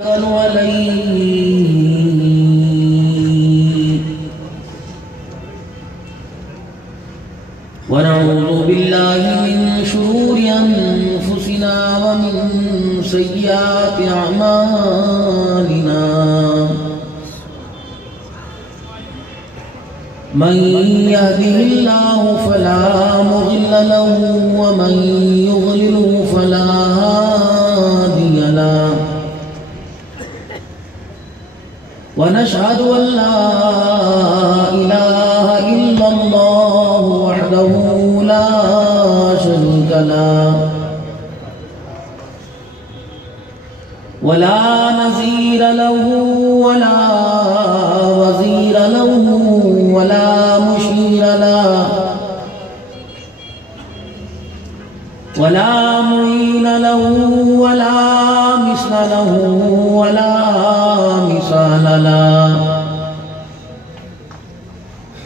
ونعوذ بالله من شرور أنفسنا ومن سيئات أعمالنا من يهده الله فلا مضل له ومن يضلل فلا هادي له ونشهد أن لا إله إلا الله وحده لا شريك له ولا نظير له ولا وزير له ولا مشير له ولا معين له ولا مثل له ولا مثال له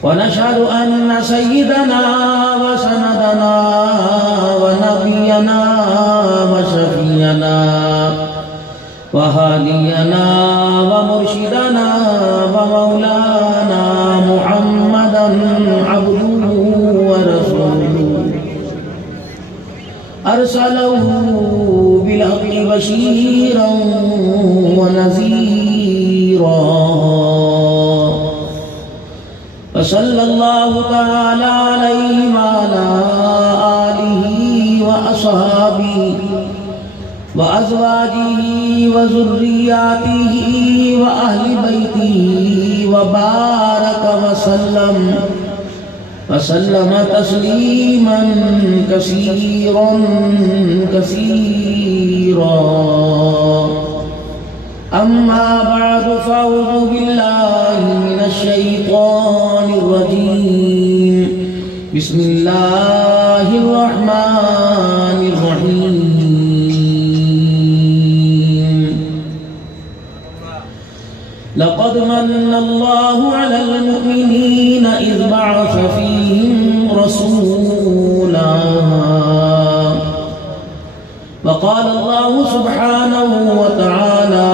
ونشهد أن سيدنا وسندنا ونبينا وشفينا وهادينا ومرشدنا ومولانا محمدا عبده ورسوله أرسله بالحق بشيرا ونذيرا فصلى الله تعالى عليه وعلى آله وأصحابه وأزواجه وذرياته وأهل بيته وبارك وسلم تسليما كثيرا كثيرا أما بعد فأعوذ بالله من الشيطان الرجيم بسم الله الرحمن الرحيم لقد من الله على المؤمنين إذ بعث فيهم رسولا وقال الله سبحانه وتعالى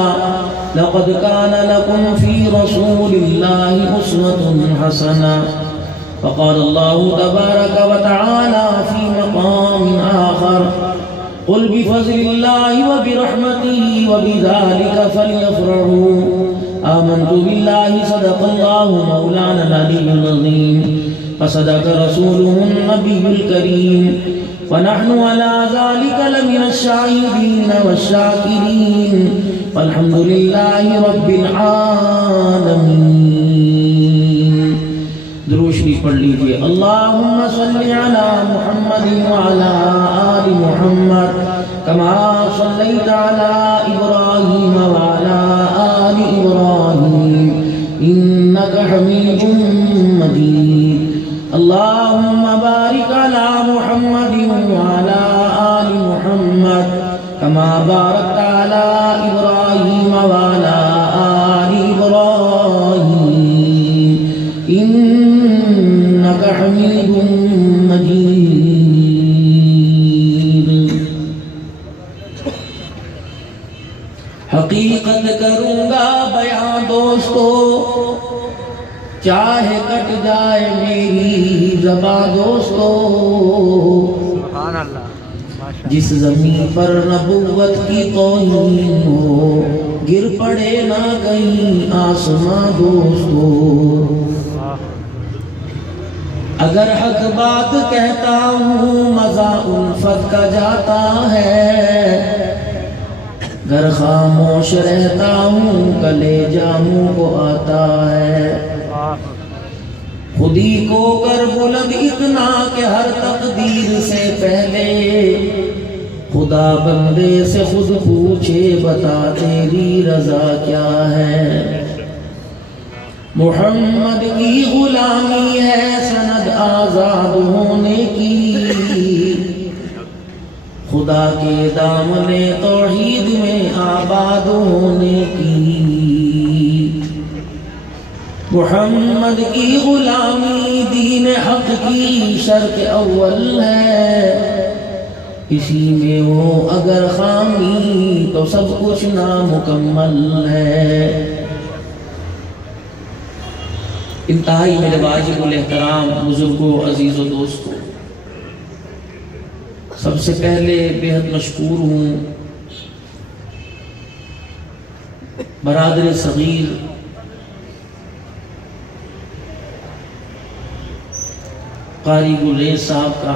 لقد كان لكم في رسول الله أسوة حسنة وقال الله تبارك وتعالى في مقام آخر قل بفضل الله وبرحمته وبذلك فليفرحوا آمنت بالله صدق الله مولانا العلي العظيم وصدق رسوله النبي الكريم ونحن على ذلك لمن الشاهدين والشاكرين والحمد لله رب العالمين. درود شریف پڑھ لیجئے. اللهم صل على محمد وعلى آل محمد كما صليت على إبراهيم وعلى آل إبراهيم إنك حميد مجيد. اللهم بارك على محمد وعلى آل محمد كما باركت على إبراهيم وعلى آل إبراهيم إنك حميد مجيد. حقیقت کروں گا بیان دوستو چاہے کٹ جائے میری زبان دوستو. جس زمین پر نبوت کی توہین ہو گر پڑے نہ کہیں آسمان دوستو. اگر حق بات کہتا ہوں مزہ الفت کا جاتا ہے گر خاموش رہتا ہوں کلیجہ منہ کو آتا ہے. خودی کو کر بلند اتنا کہ ہر تقدیر سے پہلے خدا بندے سے خود پوچھے بتا تیری رضا کیا ہے. محمد کی غلامی ہے سند آزاد ہونے کی خدا کے دامن توحید میں آباد ہونے کی. محمد کی غلامی دین حق کی شرط اول ہے اسی میں ہو اگر خامی تو سب کچھ نامکمل ہے۔ انتہائی میرے واجب الاحترام بزرگوں، عزیز و دوستوں، سب سے پہلے بہت مشکور ہوں برادر صغیر قاری گلریز صاحب کا،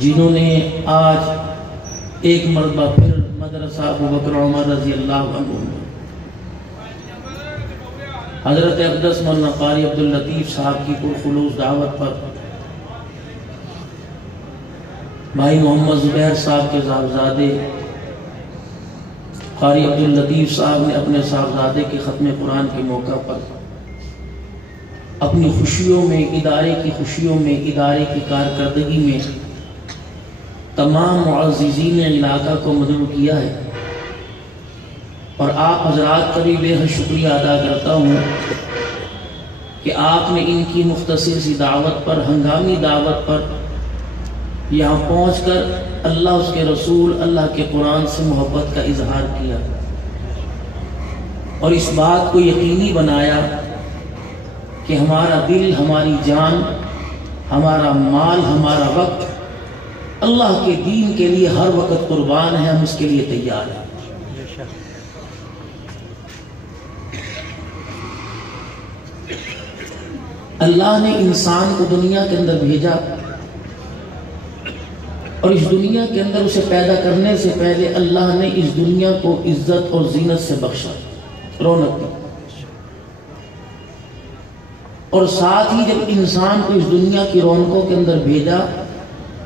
جنہوں نے آج ایک مرتبہ پھر مدرسہ ابوبکر عمر رضی اللہ عنہ حضرت اقدس مولانا قاری عبداللطیف صاحب کی پرخلوص دعوت پر بھائی محمد زبیر صاحب کے صاحبزادے قاری عبداللطیف صاحب نے اپنے صاحبزادے کے ختم قرآن کے موقع پر اپنی خوشیوں میں، ادارے کی خوشیوں میں، ادارے کی کارکردگی میں تمام معززین علاقہ کو مدعو کیا ہے، اور آپ حضرات کا بھی بے حد شکریہ ادا کرتا ہوں کہ آپ نے ان کی مختصر سی دعوت پر، ہنگامی دعوت پر یہاں پہنچ کر اللہ، اس کے رسول، اللہ کے قرآن سے محبت کا اظہار کیا، اور اس بات کو یقینی بنایا کہ ہمارا دل، ہماری جان، ہمارا مال، ہمارا وقت اللہ کے دین کے لیے ہر وقت قربان ہے، ہم اس کے لیے تیار ہیں۔ اللہ نے انسان کو دنیا کے اندر بھیجا، اور اس دنیا کے اندر اسے پیدا کرنے سے پہلے اللہ نے اس دنیا کو عزت اور زینت سے بخشا، رونق دی، اور ساتھ ہی جب انسان کو اس دنیا کی رونقوں کے اندر بھیجا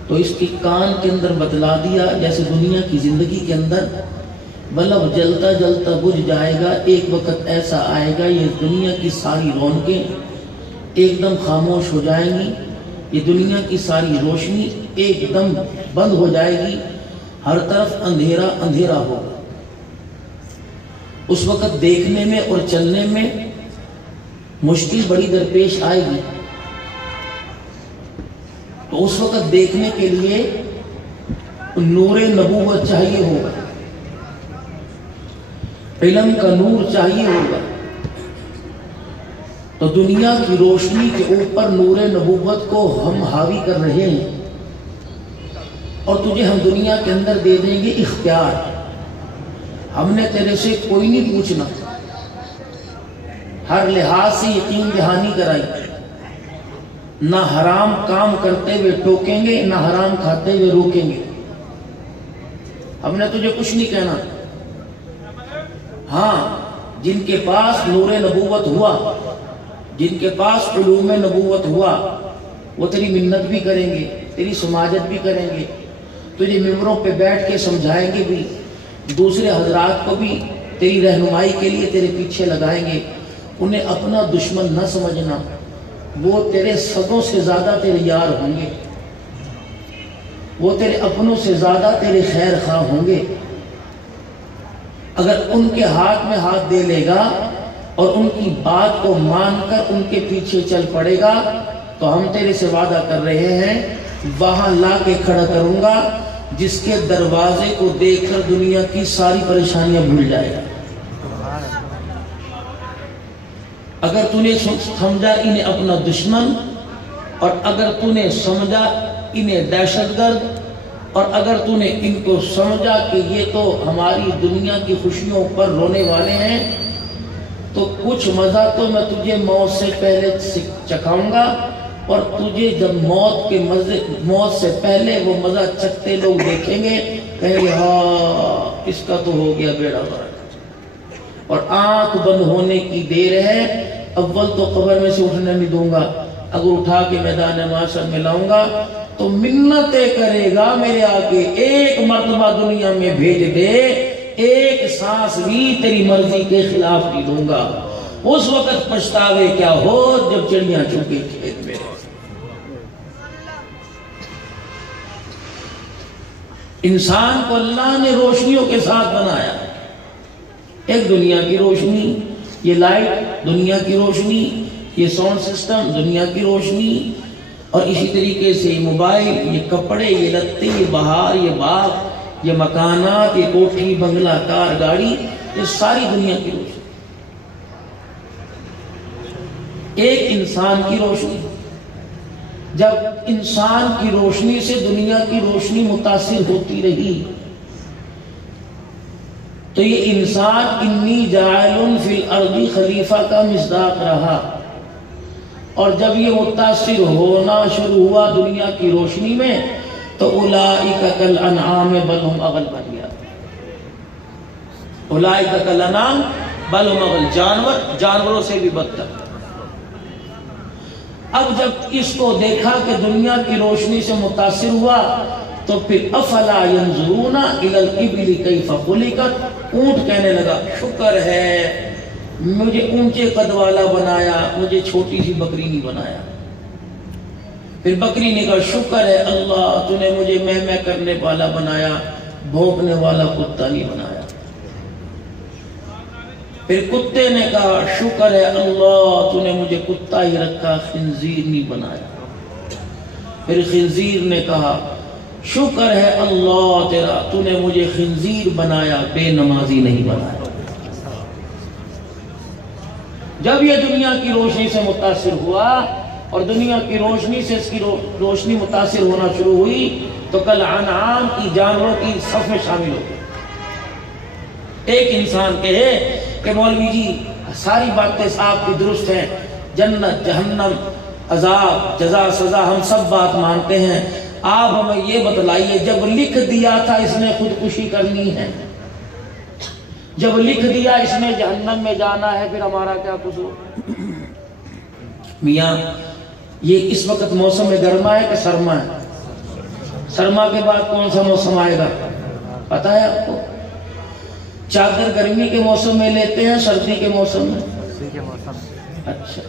تو اس کے کان کے اندر بتلا دیا، جیسے دنیا کی زندگی کے اندر بلب جلتا جلتا بجھ جائے گا، ایک وقت ایسا آئے گا یہ دنیا کی ساری رونقیں ایک دم خاموش ہو جائیں گی، یہ دنیا کی ساری روشنی ایک دم بند ہو جائے گی، ہر طرف اندھیرا اندھیرا ہوگا۔ اس وقت دیکھنے میں اور چلنے میں مشکل بڑی درپیش آئے گی، تو اس وقت دیکھنے کے لیے نور نبوت چاہیے ہوگا، علم کا نور چاہیے ہوگا، تو دنیا کی روشنی کے اوپر نور نبوت کو ہم حاوی کر رہے ہیں، اور تجھے ہم دنیا کے اندر دے دیں گے اختیار، ہم نے تیرے سے کوئی نہیں پوچھنا، ہر لحاظ سے یقین دہانی کرائی، نہ حرام کام کرتے ہوئے ٹوکیں گے، نہ حرام کھاتے ہوئے روکیں گے، ہم نے تجھے کچھ نہیں کہنا۔ ہاں، جن کے پاس نور نبوت ہوا، جن کے پاس علوم نبوت ہوا، وہ تیری منت بھی کریں گے، تیری سماجت بھی کریں گے، تجھے ممبروں پہ بیٹھ کے سمجھائیں گے بھی، دوسرے حضرات کو بھی تیری رہنمائی کے لیے تیرے پیچھے لگائیں گے۔ انہیں اپنا دشمن نہ سمجھنا، وہ تیرے سگوں سے زیادہ تیرے یار ہوں گے، وہ تیرے اپنوں سے زیادہ تیرے خیر خواہ ہوں گے۔ اگر ان کے ہاتھ میں ہاتھ دے لے گا اور ان کی بات کو مان کر ان کے پیچھے چل پڑے گا، تو ہم تیرے سے وعدہ کر رہے ہیں وہاں لا کے کھڑا کروں گا جس کے دروازے کو دیکھ کر دنیا کی ساری پریشانیاں بھول جائے گا۔ اگر تو نے سمجھا انہیں اپنا دشمن، اور اگر تو نے سمجھا انہیں دہشت گرد، اور اگر تو نے ان کو سمجھا کہ یہ تو ہماری دنیا کی خوشیوں پر رونے والے ہیں، تو کچھ مزہ تو میں تجھے موت سے پہلے چکھاؤں گا، اور تجھے جب موت سے پہلے وہ مزہ چکھتے لوگ دیکھیں گے، کہیں گے ہاں اس کا تو ہو گیا بیڑا غرق، اور آنکھ بند ہونے کی دیر ہے، اول تو قبر میں سے اٹھنے نہیں دوں گا، اگر اٹھا کے میدان معاشر میں لاؤں گا تو منتیں کرے گا میرے آگے، ایک مرتبہ دنیا میں بھیج دے، ایک سانس بھی تیری مرضی کے خلاف نہیں دوں گا۔ اس وقت پچھتاوے کیا ہو جب چڑیاں چوکے کھیت میں۔ انسان کو اللہ نے روشنیوں کے ساتھ بنایا، ایک دنیا کی روشنی، یہ لائٹ دنیا کی روشنی، یہ ساؤنڈ سسٹم دنیا کی روشنی، اور اسی طریقے سے یہ موبائل، یہ کپڑے، یہ لتے، یہ بہار، یہ باغ، یہ مکانات، یہ کوٹھی، بنگلہ، کار، گاڑی، یہ ساری دنیا کی روشنی، ایک انسان کی روشنی۔ جب انسان کی روشنی سے دنیا کی روشنی متاثر ہوتی رہی تو یہ انسان انی جاعل فی الارض خلیفہ کا مصداق رہا، اور جب یہ متاثر ہونا شروع ہوا دنیا کی روشنی میں تو اولئک کالانعام بل ہم اضل، بن گیا اولئک کالانعام بل ہم اضل، جانوروں سے بھی بدتر۔ اب جب اس کو دیکھا کہ دنیا کی روشنی سے متاثر ہوا تو پھر افلا ينظرون الى الابل کیف خلقت، اونٹ کہنے لگا شکر ہے مجھے اونچے قد والا بنایا، مجھے چھوٹی سی بکری نہیں بنایا۔ پھر بکری نے کہا شکر ہے اللہ تو نے مجھے میں کرنے والا بنایا، بھونکنے والا کتا نہیں بنایا۔ پھر کتے نے کہا شکر ہے اللہ تو نے مجھے کتا ہی رکھا، خنزیر نہیں بنایا۔ پھر خنزیر نے کہا شکر ہے اللہ تیرا تو نے مجھے خنزیر بنایا، بے نمازی نہیں بنایا۔ جب یہ دنیا کی روشنی سے متاثر ہوا اور دنیا کی روشنی سے اس کی روشنی متاثر ہونا شروع ہوئی تو کل انعام کی، جانوروں کی صف میں شامل ہو گئی۔ ایک انسان کہے کہ مولوی جی ساری باتیں صاحب کی درست ہیں، جنت، جہنم، عذاب، جزا، سزا ہم سب بات مانتے ہیں، آپ ہمیں یہ بتلائیے جب لکھ دیا تھا اس نے خودکشی کرنی ہے، جب لکھ دیا اس نے جہنم میں جانا ہے، پھر ہمارا کیا قصور؟ میاں یہ اس وقت موسم گرما ہے کہ سرما ہے؟ سرما کے بعد کون سا موسم آئے گا پتہ ہے آپ کو؟ چادر گرمی کے موسم میں لیتے ہیں، سردی کے موسم میں؟ اچھا،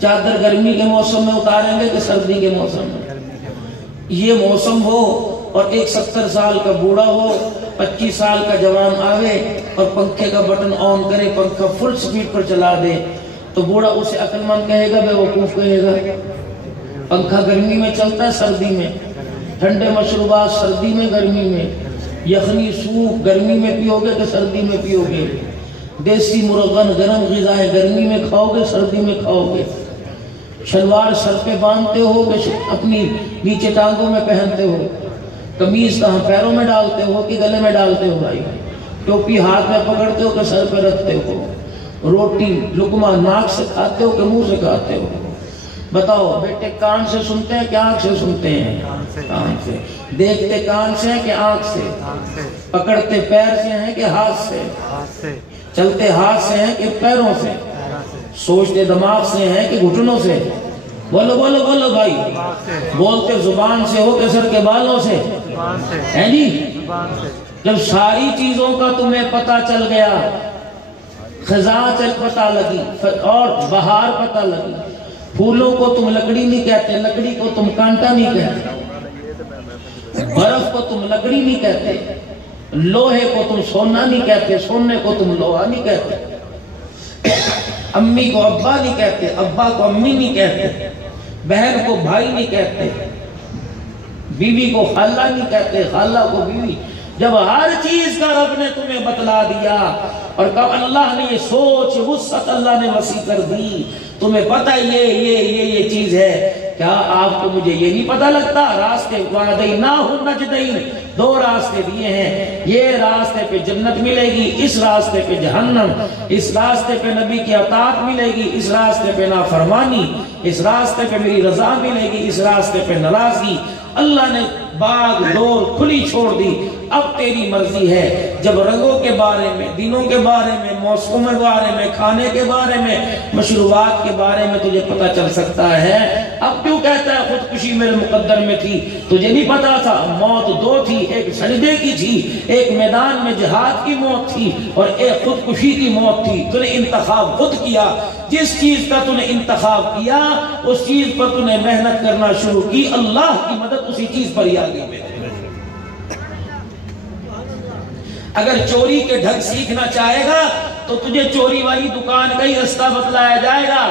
چادر گرمی کے موسم میں اتاریں گے کہ سردی کے موسم میں؟ یہ موسم ہو اور ایک 70 سال کا بوڑھا ہو، 25 سال کا جوان آوے اور پنکھے کا بٹن آن کرے، پنکھا فل سپیڈ پر چلا دے تو بوڑھا اسے عقل مند کہے گا، بے وقوف کہے گا؟ پنکھا گرمی میں چلتا ہے، سردی میں؟ ٹھنڈے مشروبات سردی میں، گرمی میں؟ یخنی سوپ گرمی میں پیو گے کہ سردی میں پیو گے؟ دیسی مرغن گرم غذائیں گرمی میں کھاؤ گے سردی میں کھاؤ گے؟ شلوار سر پہ باندھتے ہو کہ اپنی نیچے ٹانگوں میں پہنتے ہو؟ قمیض کہاں پیروں میں ڈالتے ہو کہ گلے میں ڈالتے ہو بھائی؟ ٹوپی ہاتھ میں پکڑتے ہو کہ سر پہ رکھتے ہو؟ روٹی لقمہ ناک سے کھاتے ہو کہ منہ سے کھاتے ہو؟ بتاؤ بیٹے، کان سے سنتے ہیں کہ آنکھ سے سنتے ہیں؟ کان سے۔ دیکھتے کان سے ہیں کہ آنکھ سے؟ پکڑتے پیر سے ہیں کہ ہاتھ سے؟ چلتے ہاتھ سے ہیں کہ پیروں سے؟ سوچتے دماغ سے ہیں کہ گھٹنوں سے؟ بولو بولو بولو بھائی، بولتے زبان سے ہو کہ سر کے بالوں سے؟ ہیں جی؟ جب ساری چیزوں کا تمہیں پتہ چل گیا، خزاں پتہ لگی اور بہار پتہ لگی، پھولوں کو تم لکڑی نہیں کہتے، لکڑی کو تم کانٹا نہیں کہتے، برف کو تم لکڑی نہیں کہتے، لوہے کو تم سونا نہیں کہتے، سونے کو تم لوہا نہیں کہتے، امی کو ابا نہیں کہتے، ابا کو امی نہیں کہتے، بہن کو بھائی نہیں کہتے، بیوی کو خالہ نہیں کہتے، خالہ کو بیوی۔ جب ہر چیز کا رب نے تمہیں بتلا دیا اور کب اللہ نے یہ سوچ وسعت اللہ نے وسیع کر دی، تمہیں پتہ یہ چیز ہے، کیا آپ کو مجھے یہ نہیں پتہ لگتا؟ راستے وَهَدَيْنَاهُ النَّجْدَيْنِ، 2 راستے دیے ہیں، یہ راستے پہ جنت ملے گی، اس راستے پہ جہنم، اس راستے پہ نبی کی اطاعت ملے گی، اس راستے پہ نافرمانی، اس راستے پہ میری رضا ملے گی، اس راستے پہ ناراضگی۔ اللہ نے باغ ڈور کھلی چھوڑ دی، اب تیری مرضی ہے۔ جب رنگوں کے بارے میں، دنوں کے بارے میں، موسموں کے بارے میں، کھانے کے بارے میں، مشروبات کے بارے میں تجھے پتہ چل سکتا ہے، اب کیوں کہتا ہے خودکشی میرے مقدر میں تھی؟ تجھے نہیں پتا تھا موت 2 تھی، ایک سجدے کی تھی، ایک میدان میں جہاد کی موت تھی اور ایک خودکشی کی موت تھی۔ تو نے انتخاب خود کیا، جس چیز کا تو نے انتخاب کیا اس چیز پر تو نے محنت کرنا شروع کی، اللہ کی مدد اسی چیز پر ہی آگے میں۔ اگر چوری کے ڈھنگ سیکھنا چاہے گا تو تجھے چوری والی دکان کا ہی راستہ بتلایا جائے گا،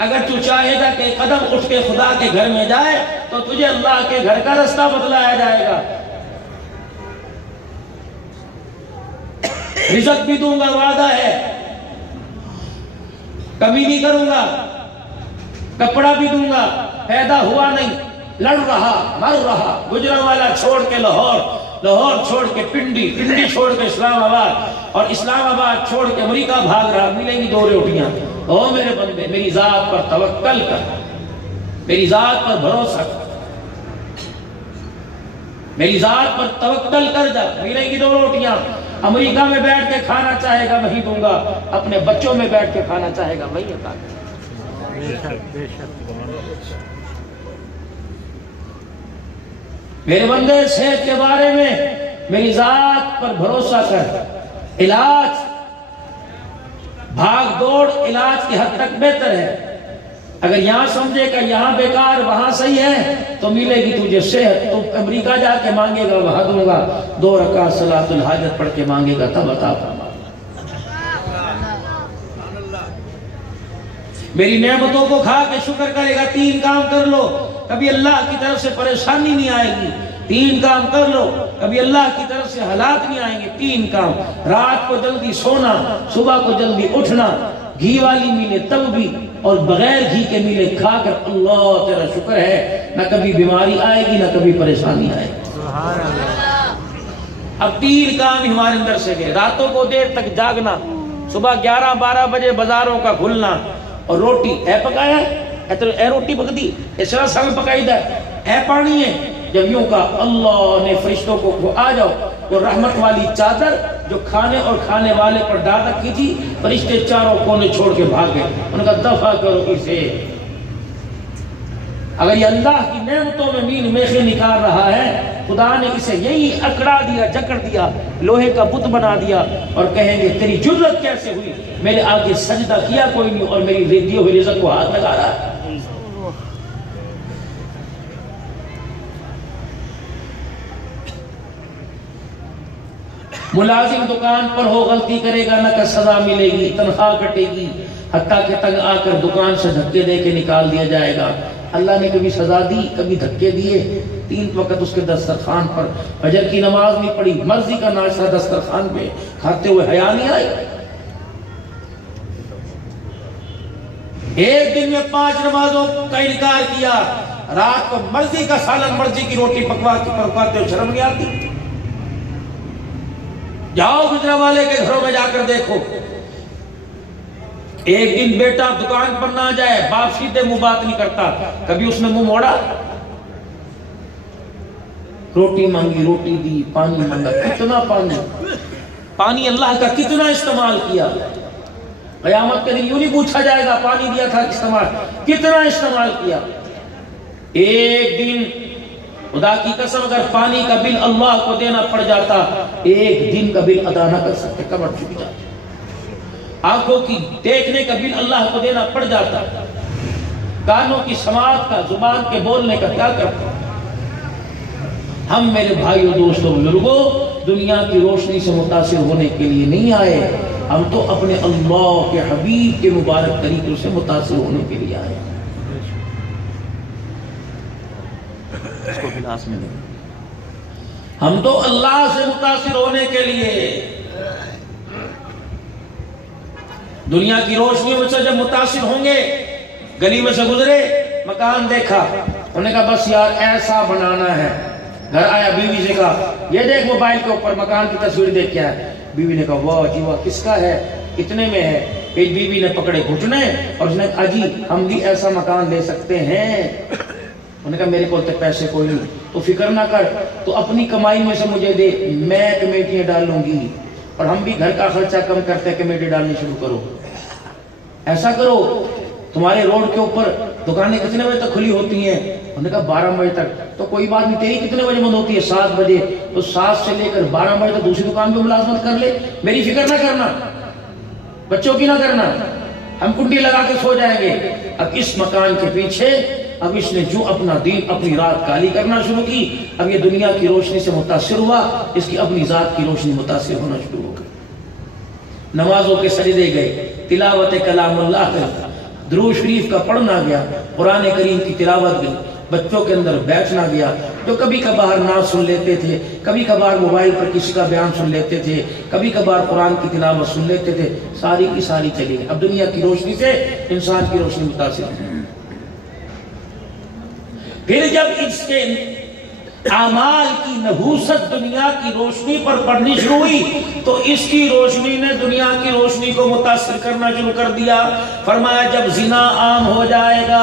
اگر تو چاہے گا کہ قدم اٹھ کے خدا کے گھر میں جائے تو تجھے اللہ کے گھر کا رستہ بتلایا جائے گا. رزق بھی دوں گا، وعدہ ہے، کمی نہیں کروں گا. کپڑا بھی دوں گا، پیدا ہوا نہیں، لڑ رہا، مر رہا، گجرانوالہ چھوڑ کے لاہور، لاہور چھوڑ کے پنڈی، پنڈی چھوڑ کے اسلام آباد، اور اسلام آباد چھوڑ کے امریکہ بھاگ رہا. ملیں گی 2 روٹیاں. او میرے بندے، میری ذات پر توکل کر، میری ذات پر بھروسہ کر، میری ذات پر توکل کر جا. ملیں گی 2 روٹیاں. امریکہ میں بیٹھ کے کھانا چاہے گا وہی دوں گا، اپنے بچوں میں بیٹھ کے کھانا چاہے گا وہی عطا کروں گا. میرے بندے، صحت کے بارے میں میری ذات پر بھروسہ کر. علاج، بھاگ دوڑ علاج کی حد تک بہتر ہے. اگر یہاں سمجھے کہ یہاں بیکار وہاں صحیح ہے تو ملے گی تجھے صحت. تو امریکہ جا کے مانگے گا وہاں دوں گا. 2 رکعت صلاۃ الحاجت پڑھ کے مانگے گا تب عطا فرما. میری نعمتوں کو کھا کے شکر کرے گا. 3 کام کر لو، کبھی اللہ کی طرف سے پریشانی نہیں آئے گی. 3 کام کر لو، کبھی اللہ کی طرف سے حالات نہیں آئیں گے. 3 کام: رات کو جلدی سونا، صبح کو جلدی اٹھنا، گھی والی میلے تب بھی اور بغیر گھی کے میلے کھا کر اللہ تیرا شکر ہے نہ کبھی بیماری آئے گی نہ کبھی پریشانی آئے گی. اب 3 کام ہمارے اندر سے گئے. راتوں کو دیر تک جاگنا، صبح 11-12 بجے بازاروں کا کھلنا، اور روٹی اے پکایا اے روٹی پک دی، اس طرح سنگ پکائی دا اے پانی ہے. جب یوں کہا اللہ نے فرشتوں کو آ جاؤ. وہ رحمت والی چادر جو کھانے اور کھانے والے پر ڈال رکھی تھی، فرشتے چاروں کونے چھوڑ کے بھاگ گئے. ان کا دفع کرو اسے. اگر یہ اللہ کی نعمتوں میں مین میخیں نکال رہا ہے، خدا نے اسے یہی اکڑا دیا، جکڑ دیا، لوہے کا بت بنا دیا، اور کہیں گے تیری جرت کیسے ہوئی، میرے آگے سجدہ کیا کوئی نہیں اور میری دی ہوئی رزق کو ہاتھ لگا رہا ہے. ملازم دکان پر ہو، غلطی کرے گا نہ کہ سزا ملے گی، تنخواہ کٹے گی، حتیٰ کہ تنگ آ کر دکان سے دھکے دے کے نکال دیا جائے گا. اللہ نے کبھی سزا دی، کبھی دھکے دیے. 3 وقت اس کے دسترخوان پر فجر کی نماز نہیں پڑھی، مرضی کا ناشتہ دسترخوان پہ کھاتے ہوئے حیا نہیں آئی. ایک دن میں 5 نمازوں کا انکار کیا، رات کو مرضی کا سالن، مرضی کی روٹی پکواتے ہو، شرم نہیں آتی؟ جاؤ گجرانوالے کے گھروں میں جا کر دیکھو. ایک دن بیٹا دکان پر نہ جائے، باپ سیدھے منہ بات نہیں کرتا، کبھی اس نے منہ موڑا؟ روٹی مانگی، روٹی دی، پانی مانگا. کتنا پانی اللہ کا کتنا استعمال کیا. قیامت کے دن یوں نہیں پوچھا جائے گا پانی دیا تھا استعمال، کتنا استعمال کیا. ایک دن خدا کی قسم اگر پانی کا بل اللہ کو دینا پڑ جاتا، ایک دن کا بل ادا نہ کر سکتے، کمر جھک جاتی. آنکھوں کی دیکھنے کا بل اللہ کو دینا پڑ جاتا، کانوں کی سماعت کا، زبان کے بولنے کا کیا کرتا. ہم میرے بھائیوں، دوستوں، بزرگوں، دنیا کی روشنی سے متاثر ہونے کے لیے نہیں آئے، ہم تو اپنے اللہ کے حبیب کے مبارک طریقوں سے متاثر ہونے کے لیے آئے. اس کو گلاس میں نہیں، ہم تو اللہ سے متاثر ہونے کے لیے. دنیا کی روشنیوں سے جب متاثر ہوں گے، گلی میں سے گزرے، مکان دیکھا، انہوں نے کہا بس یار ایسا بنانا ہے. گھر آیا، بیوی سے کہا یہ دیکھ موبائل کے اوپر مکان کی تصویر دیکھ کیا ہے. بیوی نے کہا واہ جی واہ، کس کا ہے، کتنے میں ہے. ایک بیوی نے پکڑے گھٹنے اور اس نے کہا جی ہم بھی ایسا مکان لے سکتے ہیں. انہوں نے کہا میرے کو پیسے کوئی نہیں، تو فکر نہ کر، تو اپنی کمائی میں سے مجھے دے، میں کمیٹیاں ڈال لوں گی، اور ہم بھی گھر کا خرچہ کم کرتے کمیٹی ڈالنی شروع کرو. ایسا کرو، تمہارے روڈ کے اوپر دکانیں کتنے بجے تک کھلی ہوتی ہیں؟ انہوں نے کہا 12 بجے تک. تو کوئی بات نہیں، تیری کتنے بجے بند ہوتی ہے؟ 7 بجے. تو 7 سے لے کر 12 بجے تک دوسری دکان پہ ملازمت کر لے، میری فکر نہ کرنا، بچوں کی نہ کرنا، ہم کنڈی لگا کے سو جائیں گے. اب اس مکان کے پیچھے اب اس نے جو اپنا دین، اپنی رات کالی کرنا شروع کی. اب یہ دنیا کی روشنی سے متاثر ہوا، اس کی اپنی ذات کی روشنی متاثر ہونا شروع ہو گئی. نمازوں کے سجدے گئے، تلاوت کلام اللہ، درود شریف کا پڑھنا گیا، قرآن کریم کی تلاوت گئی، بچوں کے اندر بیٹھنا گیا، جو کبھی کبھار نعت سن لیتے تھے، کبھی کبھار موبائل پر کسی کا بیان سن لیتے تھے، کبھی کبھار قرآن کی تلاوت سن لیتے تھے، ساری کی ساری چلی گئی۔ اب دنیا کی روشنی سے انسان کی روشنی متاثر ہے۔ پھر جب اس کے اعمال کی نحوست دنیا کی روشنی پر پڑنی شروع ہوئی تو اس کی روشنی نے دنیا کی روشنی کو متاثر کرنا شروع کر دیا۔ فرمایا جب زنا عام ہو جائے گا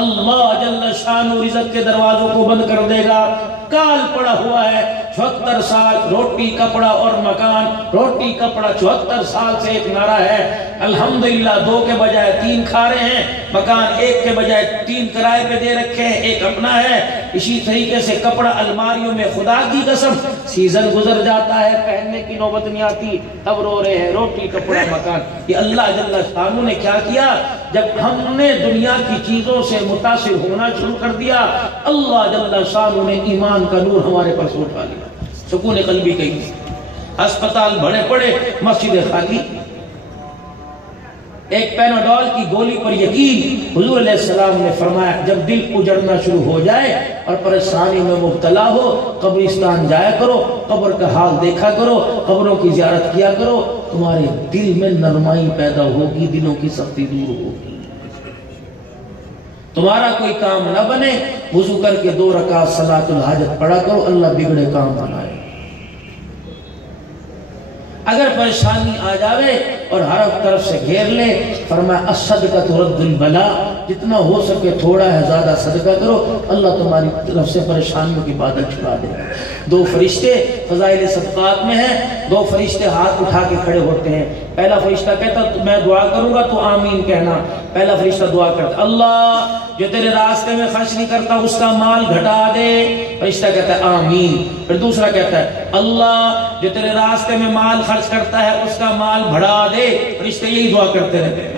اللہ جل شانہ رزق کے دروازوں کو بند کر دے گا۔ کال پڑا ہوا ہے 74 سال روٹی کپڑا اور مکان، روٹی کپڑا 74 سال سے ایک نعرہ ہے، الحمدللہ 2 کے بجائے 3 کھا رہے ہیں، مکان 1 کے بجائے 3 کرائے پہ دے رکھے ہیں، 1 اپنا ہے۔ اسی طریقے سے کپڑا الماریوں میں، خدا کی قسم سیزن گزر جاتا ہے، پہننے کی نوبت نہیں آتی، تب رو رہے ہیں روٹی کپڑا مکان۔ یہ اللہ جل شانہ نے کیا کیا؟ جب ہم نے دنیا کی چیزوں سے متاثر ہونا شروع کر دیا، اللہ جل شانہ نے ایمان کا نور ہمارے پر سے اٹھا لیا، سکون قلبی کہیں، ہسپتال بڑے پڑے، مسجد خالی۔ ایک پیناڈول کی گولی پر یقین، حضور علیہ السلام نے فرمایا جب دل اجڑنا شروع ہو جائے اور پریشانی میں مبتلا ہو، قبرستان جایا کرو، قبر کا حال دیکھا کرو، قبروں کی زیارت کیا کرو، تمہارے دل میں نرمائی پیدا ہوگی، دلوں کی سختی دور ہوگی۔ تمہارا کوئی کام نہ بنے، وضو کر کے 2 رکعت صلاۃ الحاجت پڑھا کرو، اللہ بگڑے کام بنائے۔ اگر پریشانی آ جاوے اور ہر طرف سے گھیر لے، فرمایا الصدقہ ترد البلاء، جتنا ہو سکے تھوڑا ہے زیادہ صدقہ کرو، اللہ تمہاری طرف سے پریشانیوں کی بادل چھڑا دے گا۔ 2 فرشتے فضائل صدقات میں ہیں، 2 فرشتے ہاتھ اٹھا کے کھڑے ہوتے ہیں۔ پہلا فرشتہ کہتا میں دعا کروں گا تو آمین کہنا۔ پہلا فرشتہ دعا کرتا اللہ جو تیرے راستے میں خرچ نہیں کرتا اس کا مال گھٹا دے، فرشتہ کہتا ہے آمین۔ پھر دوسرا کہتا ہے اللہ جو تیرے راستے میں مال خرچ کرتا ہے اس کا مال بڑھا دے، فرشتے یہی دعا کرتے رہتے ہیں۔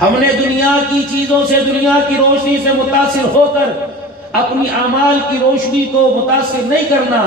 ہم نے دنیا کی چیزوں سے، دنیا کی روشنی سے متاثر ہو کر اپنی اعمال کی روشنی کو متاثر نہیں کرنا۔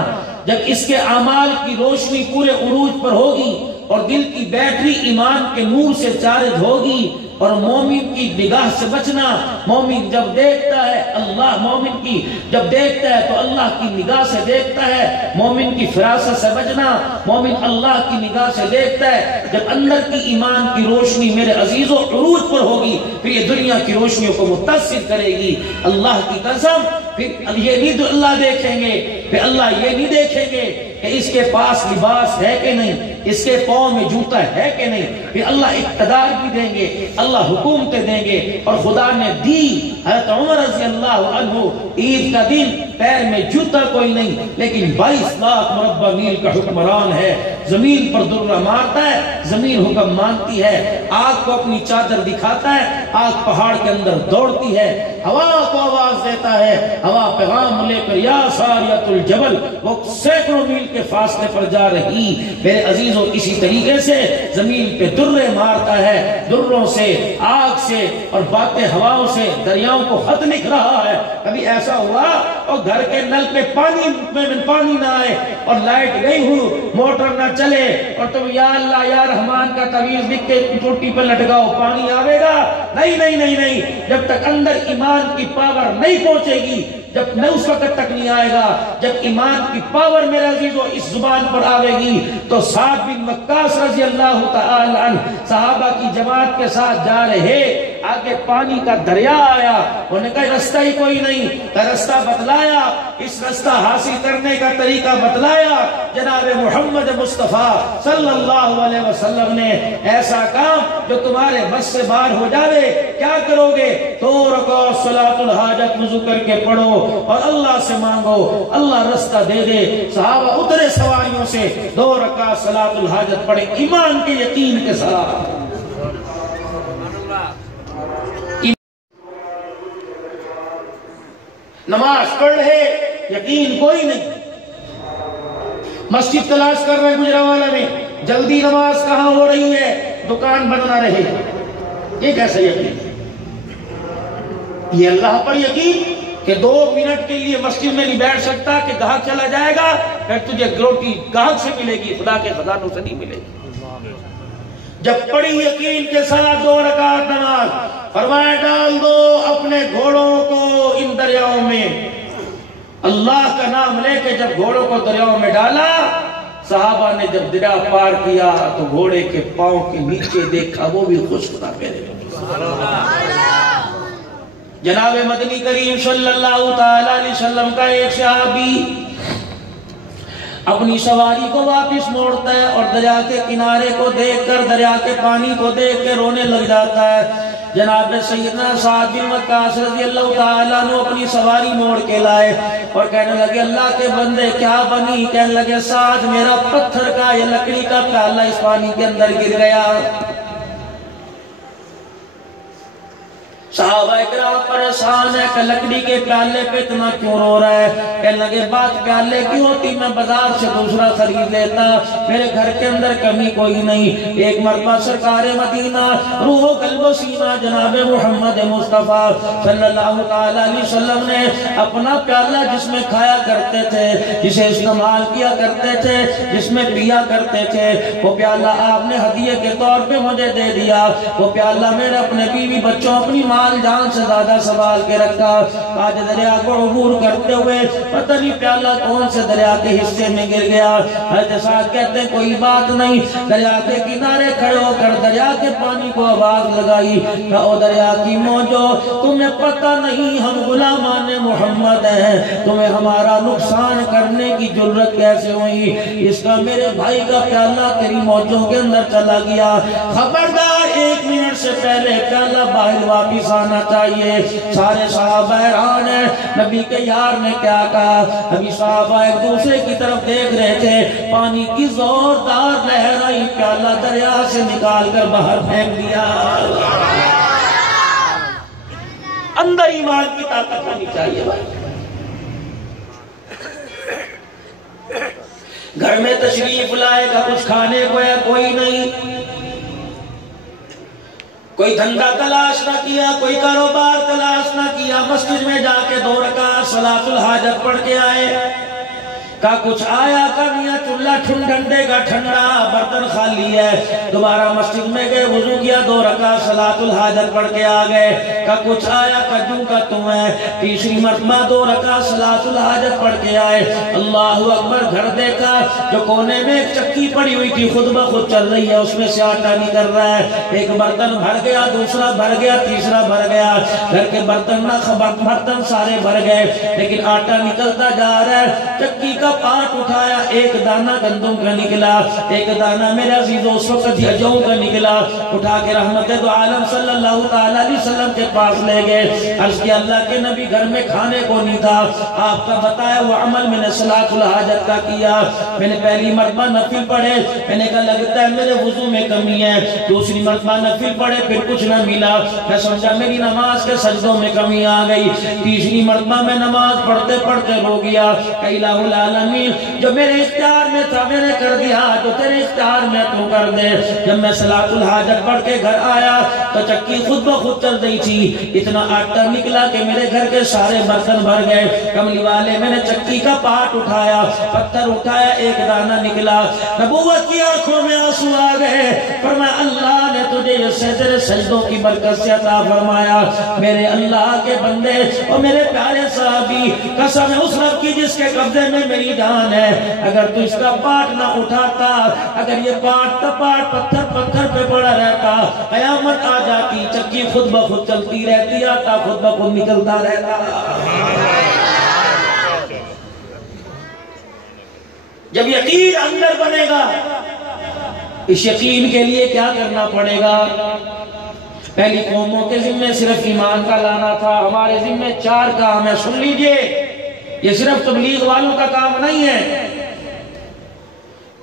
جب اس کے اعمال کی روشنی پورے عروج پر ہوگی اور دل کی بیٹری ایمان کے نور سے چارج ہوگی اور مومن کی نگاہ سے بچنا، مومن جب دیکھتا ہے اللہ، مومن کی جب دیکھتا ہے تو اللہ کی نگاہ سے دیکھتا ہے، مومن کی فراست سے بچنا، مومن اللہ کی نگاہ سے دیکھتا ہے۔ جب اندر کی ایمان کی روشنی میرے عزیزوں عروج پر ہوگی پھر یہ دنیا کی روشنیوں کو متاثر کرے گی۔ اللہ کی قسم پھر یہ نہیں تو اللہ دیکھیں گے، پھر اللہ یہ نہیں دیکھیں گے کہ اس کے پاس لباس ہے کہ نہیں، اس کے پاؤں میں جوتا ہے کہ نہیں، پھر اللہ اقتدار بھی دیں گے، اللہ حکومتیں دیں گے۔ اور خدا نے دی، حضرت عمر رضی اللہ عنہ عید کا دن پیر میں جوتا کوئی نہیں لیکن 22 لاکھ مربع میل کا حکمران ہے، زمین پر درہ مارتا ہے، زمین حکم مانتی ہے، آگ کو اپنی چادر دکھاتا ہے، آگ پہاڑ کے اندر دوڑتی ہے، ہوا کو آواز دیتا ہے، ہوا پیغام لے کر یا ساریۃ الجبل، وہ سینکڑوں میل کے فاصلے پر جا رہی۔ میرے عزیزوں اسی طریقے سے زمین پہ درے مارتا ہے، دروں سے، آگ سے اور باتیں ہواؤں سے دریاؤں کو خط لکھ رہا ہے۔ کبھی ایسا ہوا اور گھر کے نل پہ پانی نہ آئے اور لائٹ گئی ہو، موٹر نہ چلے اور تم یا اللہ یا رحمان کا تعویذ لکھ کے چوٹی پہ لٹکاؤ، پانی آوے گا؟ نہیں نہیں نہیں نہیں، جب تک اندر ایمان کی پاور نہیں پہنچے گی، جب نہ اس وقت تک نہیں آئے گا جب ایمان کی پاور میرے عزیزو اس زبان پر آوے گی۔ تو سعد بن وقاص رضی اللہ تعالی عنہ صحابہ کی جماعت کے ساتھ جا رہے، آگے پانی کا دریا آیا، انہوں نے کہا رستہ ہی کوئی نہیں، رستہ بتلایا، اس رستہ حاصل کرنے کا طریقہ بتلایا جناب محمد مصطفیٰ صلی اللہ علیہ وسلم نے۔ ایسا کام جو تمہارے بس سے باہر ہو جاوے کیا کرو گے؟ 2 رکعت صلاۃ الحاجت وضو کر کے پڑھو اور اللہ سے مانگو، اللہ رستہ دے دے۔ صحابہ اترے سواریوں سے 2 رکعت صلاۃ الحاجت پڑھے ایمان کے یقین کے ساتھ۔ نماز پڑھ رہے یقین کوئی نہیں، مسجد تلاش کر رہے گجرانوالہ میں، جلدی نماز کہاں ہو رہی ہے، دکان بند نہ رہے، یہ کیسا یقین؟ یہ اللہ پر یقین کہ 2 منٹ کے لیے مسجد میں نہیں بیٹھ سکتا کہ گاہک چلا جائے گا پھر تجھے روٹی گاہک سے ملے گی، خدا کے خزانوں سے نہیں ملے گی۔ جب پڑھی یقین کے ساتھ 2 رکعت نماز، فرمایا ڈال دو اپنے گھوڑوں کو ان دریاؤں میں۔ اللہ کا نام لے کے جب گھوڑوں کو دریاؤں میں ڈالا، صحابہ نے جب دریا پار کیا تو گھوڑے کے پاؤں کے نیچے دیکھا وہ بھی خشک تھا میرے۔ جناب مدنی کریم صلی اللہ تعالی علیہ وسلم کا ایک صحابی اپنی سواری کو واپس موڑتا ہے اور دریا کے کنارے کو دیکھ کر، دریا کے پانی کو دیکھ کے رونے لگ جاتا ہے۔ جناب سیدنا سعد بن وقاص رضی اللہ تعالیٰ عنہ اپنی سواری موڑ کے لائے اور کہنے لگے اللہ کے بندے کیا بنی؟ کہنے لگے سعد میرا پتھر کا یا لکڑی کا پیالہ اس پانی کے اندر گر گیا۔ صحابہ اکرام پریشان ہے کہ لکڑی کے پیالے پہ اتنا کیوں رو رہا ہے؟ کہنے لگے بات پیالے کی ہوتی میں بازار سے دوسرا خرید لیتا، میرے گھر کے اندر کمی کوئی نہیں۔ ایک مرتبہ سرکار مدینہ روح و قلب و سینہ جناب محمد مصطفیٰ صلی اللہ تعالی علیہ وسلم نے اپنا پیالہ جس میں کھایا کرتے تھے، جسے استعمال کیا کرتے تھے، جس میں پیا کرتے تھے، وہ پیالہ آپ نے ہدیے کے طور پہ مجھے دے دیا۔ وہ پیالہ میرے اپنے بیوی بچوں اپنی ماں جان سے زیادہ سنبھال کے رکھا۔ آج دریا کو عبور کرتے ہوئے پتہ نہیں پیالہ کون سے دریا کے حصے میں گر گیا۔ حضرت سعد کہتے ہیں کوئی بات نہیں، دریا کے کنارے کھڑے ہو کر دریا کے پانی کو آواز لگائی کہ او دریا کی موجو، تمہیں پتہ نہیں ہم غلامان محمد ہیں، تمہیں ہمارا نقصان کرنے کی جرت کیسے ہوئی؟ اس کا میرے بھائی کا پیالہ تیری موجوں کے اندر چلا گیا، خبردار 1 منٹ سے پہلے پیالہ باہر واپس آنا چاہیے۔ سارے صحابہ حیران ہیں نبی کے یار نے کیا کہا۔ ابھی صحابہ ایک دوسرے کی طرف دیکھ رہے تھے، پانی کی زوردار لہر آئی، پیالہ دریا سے نکال کر باہر پھینک دیا۔ اندر ایمان کی طاقت ہونی چاہیے بھائی۔ گھر میں تشریف لائے گا، کچھ کھانے کو ہے کوئی نہیں، کوئی دھندا تلاش نہ کیا، کوئی کاروبار تلاش نہ کیا، مسجد میں جا کے 2 رکعت صلاۃ الحاجت پڑھ کے آئے، کہا کچھ آیا کا میاں چولہا ٹھنڈے کا ٹھنڈا، برتن خالی ہے۔ دوبارہ مسجد میں گئے، وضو کیا، 2 رکعت صلاۃ الحاجت پڑھ کے آ گئے، کہا کچھ آیا کا جوں کا تم ہے۔ تیسری مرتبہ 2 رکعت صلاۃ الحاجت پڑھ کے آئے، اللہ اکبر، گھر دیکھا جو کونے میں ایک چکی پڑی ہوئی تھی خود بخود چل رہی ہے، اس میں سے آٹا نکل رہا ہے۔ ایک برتن بھر گیا، دوسرا بھر گیا، تیسرا بھر گیا، گھر کے برتن سارے بھر گئے، لیکن آٹا نکلتا جا رہا ہے۔ چکی کا پارٹ اٹھایا، ایک دانہ گندم کا نکلا، ایک دانہ میرے عزیزوں اس وقت جو کا نکلا، اٹھا کے رحمت دو عالم صلی اللہ تعالی علیہ وسلم کے پاس لے گئے۔ عرض کیا اللہ کے نبی گھر میں کھانے کو نہیں تھا، آپ کا بتایا وہ عمل میں نے صلاۃ الحاجت کا کیا، میں نے پہلی مرتبہ نفل پڑھے، میں نے کہا لگتا ہے میرے وضو میں کمی ہے، دوسری مرتبہ نفل پڑھے پھر کچھ نہ ملا، میں سمجھا میری نماز کے سجدوں میں کمی آ گئی، تیسری مرتبہ میں نماز پڑھتے پڑھتے رو گیا کہ الہ العالمین جو میرے اختیار میں تھا میں نے کر دیا، جو تیرے اختیار میں تو کر دے۔ جب میں صلاۃ الحاجت پڑھ کے گھر آیا تو چکی خود بخود چل رہی تھی، اتنا آٹا نکلا کہ میرے گھر کے سارے برتن بھر گئے۔ کملی والے میں نے چکی کا پارٹ اٹھایا، پتھر اٹھایا، ایک دانہ نکلا، نبوت کی آنکھوں میں آنسو آ گئے، فرمایا اللہ نے تجھے یہ تیرے سجدوں کی برکت سے عطا فرمایا۔ میرے اللہ کے بندے اور میرے پیارے صحابی، قسم ہے اس رب کی جس کے قبضے میں میری جان ہے، اگر تو اس کا پارٹ نہ اٹھاتا، اگر یہ پارٹ پتھر پہ پڑا رہتا، قیامت آ جاتی، چکی خود بخود چلتی رہتی، آتا خود بخود نکلتا رہتا۔ جب یقین اندر بنے گا، اس یقین کے لیے کیا کرنا پڑے گا؟ پہلی قوموں کے ذمہ صرف ایمان کا لانا تھا، ہمارے ذمہ 4 کام ہے، سن لیجئے، یہ صرف تبلیغ والوں کا کام نہیں ہے۔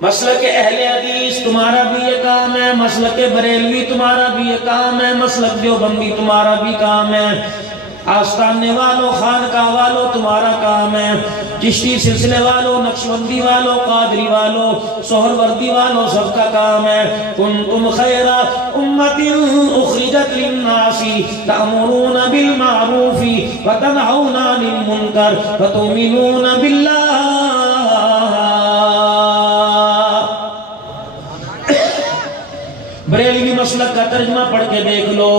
مسلک اہل حدیث تمہارا بھی یہ کام ہے، مسلک بریلوی تمہارا بھی یہ کام ہے، مسلک دیوبندی تمہارا بھی کام ہے، آستانے والوں، خانقاہ والوں تمہارا کام ہے، چشتی سلسلے والوں، نقشبندی والوں، قادری والوں، سہروردی والوں، سب کا کام ہے۔ کنتم خیر امت اخرجت للناس تأمرون بالمعروف وتنہون عن المنکر وتؤمنون باللہ۔ بریلوی مسلک کا ترجمہ پڑھ کے دیکھ لو،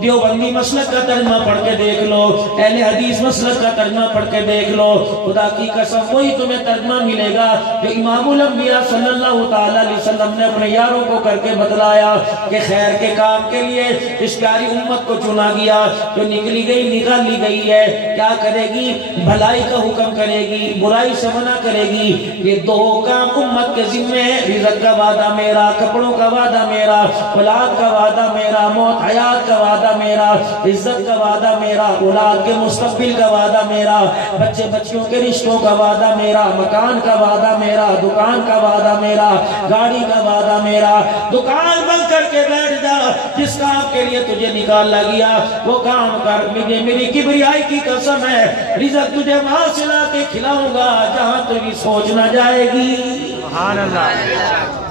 دیوبندی مسلک کا ترجمہ پڑھ کے دیکھ لو، اہل حدیث مسلک کا ترجمہ پڑھ کے دیکھ لو، خدا کی قسم وہی تمہیں ترجمہ ملے گا جو امام الانبیاء صلی اللہ تعالیٰ علیہ وسلم نے اپنے یاروں کو کر کے بتلایا کہ خیر کے کام کے لیے اس پیاری امت کو چنا گیا، جو نکلی گئی نکالی گئی ہے، کیا کرے گی؟ بھلائی کا حکم کرے گی، برائی سے منع کرے گی۔ یہ دو کام امت کے ذمے ہے، رزق کا وعدہ میرا، کپڑوں کا وعدہ میرا، اولاد کا وعدہ میرا، موت حیات کا وعدہ میرا، عزت کا وعدہ میرا، اولاد کے مستقبل کا وعدہ میرا، بچے بچیوں کے رشتوں کا وعدہ میرا، مکان کا وعدہ میرا، دکان کا وعدہ میرا، گاڑی کا وعدہ میرا۔ دکان بند کر کے بیٹھ جا، جس کام کے لیے تجھے نکالا گیا وہ کام کر، مجھے میری کبریائی کی قسم ہے رزق تجھے وہاں سے لا کے کھلاؤں گا جہاں تجھے سوچ نہ جائے گی۔ سبحان اللہ۔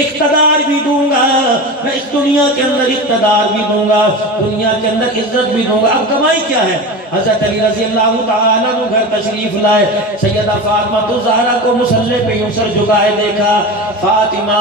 اقتدار بھی دوں گا میں، اس دنیا کے اندر اقتدار بھی دوں گا، دنیا کے اندر عزت بھی دوں گا۔ اب کمائی کیا ہے؟ حضرت علی رضی اللہ تعالیٰ عنہ گھر تشریف لائے، سیدہ فاطمہ الزہرا کو مصلی پہ یوں سر جھکائے دیکھا۔ فاطمہ،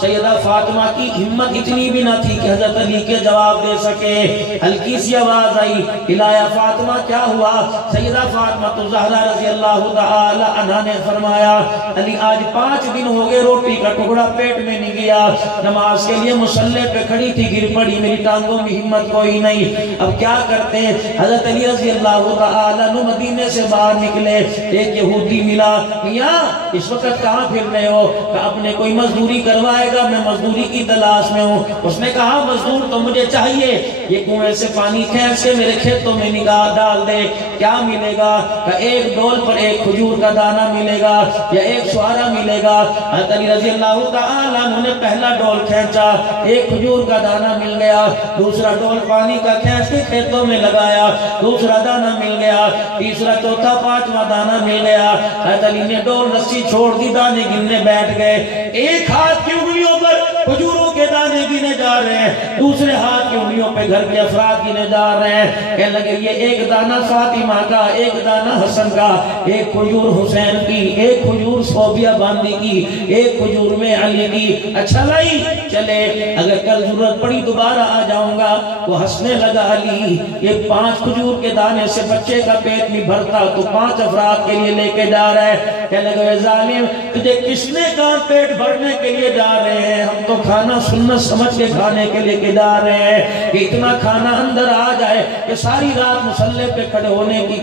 سیدہ فاطمہ کی ہمت اتنی بھی نہ تھی کہ حضرت علی کے جواب دے سکے۔ ہلکی سی آواز آئی، ہلایا فاطمہ کیا ہوا؟ سیدہ فاطمہ الزہرا رضی اللہ تعالیٰ عنہ نے فرمایا علی آج 5 دن ہو گئے روٹی کا ٹکڑا پیٹ میں نہیں گیا، نماز کے لیے مصلی پہ کھڑی تھی گر پڑی، میری ٹانگوں میں ہمت کوئی نہیں، اب کیا کرتے ہیں؟ حضرت علی رضی اللہ تعالیٰ عنہ مدینے سے باہر نکلے، ایک یہودی ملا، میاں اس وقت کہاں پھر رہے ہو؟ کہ اپنے کوئی مزدوری کروائے گا، میں مزدوری کی تلاش میں ہوں۔ اس نے کہا مزدور تو مجھے چاہیے، یہ کنویں سے پانی کھینچ کے میرے کھیتوں میں نگاہ ڈال دے، کیا ملے گا؟ کہ ایک ڈول پر ایک کھجور کا دانہ ملے گا یا ایک سوارا ملے گا۔ حضرت علی رضی اللہ تعالیٰ انہوں نے پہلا ڈول کھینچا، ایک کھجور کا دانہ مل گیا، دوسرا ڈول پانی کا کھینچ کے کھیتوں میں لگایا، دوسرا دانہ مل گیا، تیسرا چوتھا پانچواں دانہ مل گیا۔ حضرت علی نے ڈول رسی چھوڑ دی، دانے گننے بیٹھ گئے، ایک ہاتھ کی انگلیوں پر کھجوروں کے دانے گنے جا رہے ہیں، دوسرے ہاتھ کی انگلیوں پہ گھر کے افراد گنے جا رہے ہیں۔ کہنے لگے یہ ایک دانہ فاطمہ کا، ایک دانہ حسن کا، ایک کھجور حسین کی، ایک کھجور صوفیہ باندی کی، ایک کھجور میں علی کی۔ اچھا بھائی چلے، اگر کل ضرورت پڑی دوبارہ آ جاؤں گا۔ وہ ہنسنے لگا، علی یہ 5 کھجور کے دانے سے بچے کا پیٹ نہیں بھرتا، تو 5 افراد کے لیے لے کے جا رہا ہے۔ کہنے لگے ظالم تجھے کس نے کہا پیٹ بھرنے کے لیے جا رہے ہیں؟ ہم تو کھانا سنت سمجھ کے کھانے کے لیے کے جا رہے ہیں کہ اتنا کھانا اندر آ جائے کہ ساری رات مصلی پہ کھڑے ہونے کی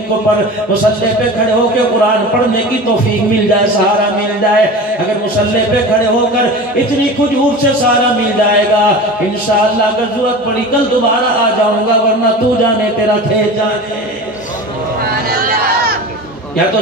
مصلی پہ کھڑے ہو کے قرآن پڑھنے کی توفیق مل جائے، سہارا مل جائے۔ اگر مصلی پہ کھڑے ہو کر اتنی کھجور سے سارا مل جائے گا، انشاءاللہ اگر ضرورت پڑی کل دوبارہ آ جاؤں گا، ورنہ تو جانے تیرا کھیت جانے۔ یا تو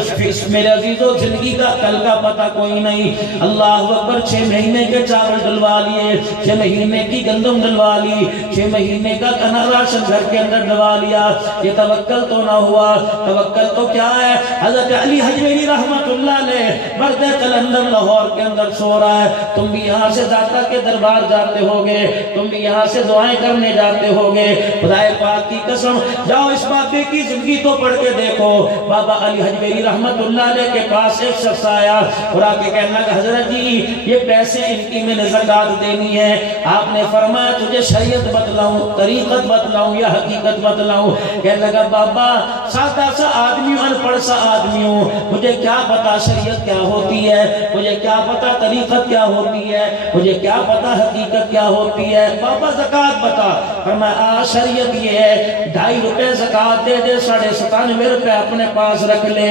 میرے عزیزو زندگی کا کل کا پتہ کوئی نہیں۔ اللہ اکبر، 6 مہینے کے چاول ڈلوا لیے، 6 مہینے کی گندم ڈلوا لی، 6 مہینے کا راشن گھر کے اندر ڈلوا لیا۔ یہ توکل تو نہ ہوا، توکل تو کیا ہے؟ حضرت علی حجویری رحمت اللہ علیہ برد قلندر لاہور کے اندر سو رہا ہے، تم بھی یہاں سے داتا کے دربار جاتے ہوگے، تم بھی یہاں سے دعائیں کرنے جاتے ہوگے۔ خدا پاک کی قسم جاؤ اس بابے کی زندگی تو پڑھ کے دیکھو۔ بابا علی حجویری رحمت اللہ علیہ کے پاس ایک شخص آیا اور آ کے کہنا کہ حضرت جی یہ پیسے ان کی میں نے زکات دینی ہے، آپ نے فرمایا تجھے شریعت بتلاؤں، طریقت بتلاؤں یا حقیقت بتلاؤں؟ کہنے لگا بابا سادہ سا آدمی ہوں، ان پڑھ سا آدمی ہوں، مجھے کیا پتا شریعت کیا ہوتی ہے، مجھے کیا پتا طریقت کیا ہوتی ہے، مجھے کیا پتا حقیقت کیا ہوتی ہے؟ بابا زکات بتا۔ فرمایا شریعت یہ ہے 2.5 روپے زکات دے دے، 97.5 روپے اپنے پاس رکھ لے۔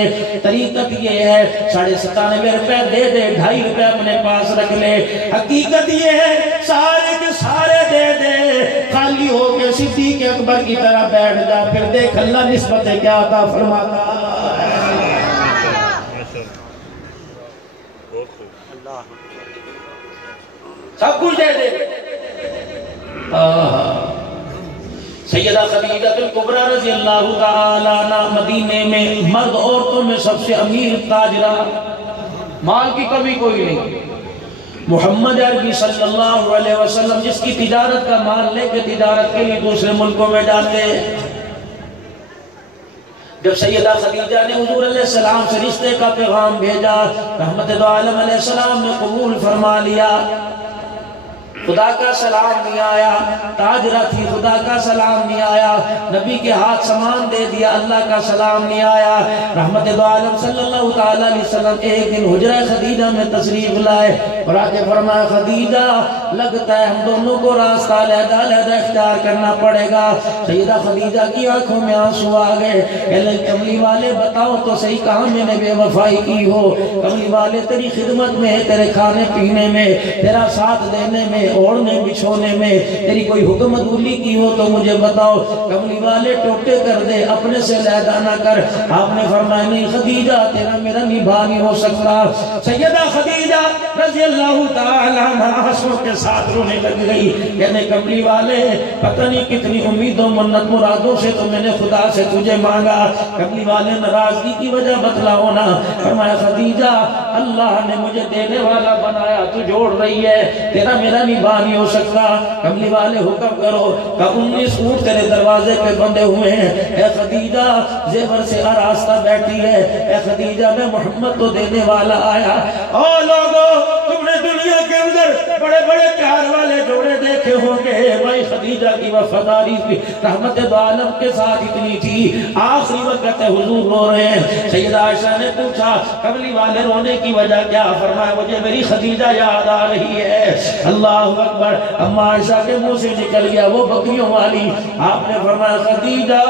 طریقت یہ ہے 97.5 روپے دے دے، 2.5 روپے اپنے پاس رکھ لے۔ حقیقت یہ ہے سارے کے سارے دے دے، خالی ہو کے صدیق اکبر کی طرح بیٹھ جا، پھر دیکھ اللہ نسبت کیا عطا فرماتا ہے۔ سب کچھ دے دے۔ سیدہ خدیجہ الکبریٰ رضی اللہ تعالیٰ عنہ مدینے میں مرد عورتوں میں سب سے امیر تاجرہ، مال کی کمی کوئی نہیں۔ محمد عربی صلی اللہ علیہ وسلم جس کی تجارت کا مال لے کے تجارت کے لیے دوسرے ملکوں میں جاتے، جب سیدہ خدیجہ نے حضور علیہ السلام سے رشتے کا پیغام بھیجا، رحمت دو عالم علیہ السلام نے قبول فرما لیا۔ خدا کا سلام نہیں آیا، تاجرہ تھی، خدا کا سلام نہیں آیا، نبی کے ہاتھ سامان دے دیا، اللہ کا سلام نہیں آیا۔ رحمت دو عالم صلی اللہ تعالیٰ علیہ وسلم ایک دن حجرہ خدیجہ میں تشریف لائے اور آ کے فرمایا خدیجہ لگتا ہے ہم دونوں کو راستہ علیحدہ علیحدہ اختیار کرنا پڑے گا۔ سیدہ خدیجہ کی آنکھوں میں آنسو آ گئے، کہ کملی والے بتاؤ تو صحیح کہاں میں نے بے وفائی کی ہو؟ کملی والے تیری خدمت میں، تیرے کھانے پینے میں، تیرا ساتھ دینے میں، اوڑھنے بچھونے میں تیری کوئی حکم عدولی کی ہو تو مجھے بتاؤ۔ کملی والے ٹوٹے کر دے، اپنے سے علیحدہ نہ کر۔ آپ نے فرمایا نہیں خدیجہ تیرا میرا نبھا نہیں ہو سکتا۔ سیدہ خدیجہ رضی اللہ تعالیٰ عنہ آنسوں کے ساتھ رونے لگ گئی، کہنے کملی والے پتہ نہیں کتنی امیدوں منت مرادوں سے تو میں نے خدا سے تجھے مانگا، کملی والے ناراضگی کی وجہ بتلاؤ نا۔ فرمایا خدیجہ اللہ نے مجھے دینے والا بنایا، تو جوڑ رہی ہے، تیرا میرا نبھا نہیں ہو سکتا۔ کملی والے حکم کرو کہ 19 اونٹ تیرے دروازے پہ بندے ہوئے ہیں، اے خدیجہ زیور سے آراستہ بیٹھی ہے، اے خدیجہ میں محمد تو دینے والا آیا۔ او لوگو تم نے دنیا کے اندر بڑے بڑے پیار والے جوڑے دیکھے ہوں گے، بھائی خدیجہ کی وفاداری رحمت دو عالم کے ساتھ اتنی تھی، آخری وقت حضور رو رہے ہیں۔ سیدہ عائشہ نے پوچھا کملی والے رونے کی وجہ کیا؟ فرمایا مجھے میری خدیجہ یاد آ رہی ہے۔ اللہ اکبر، اما عائشہ کے منہ سے نکل گیا وہ بکریوں والی۔ آپ نے فرمایا خدیجہ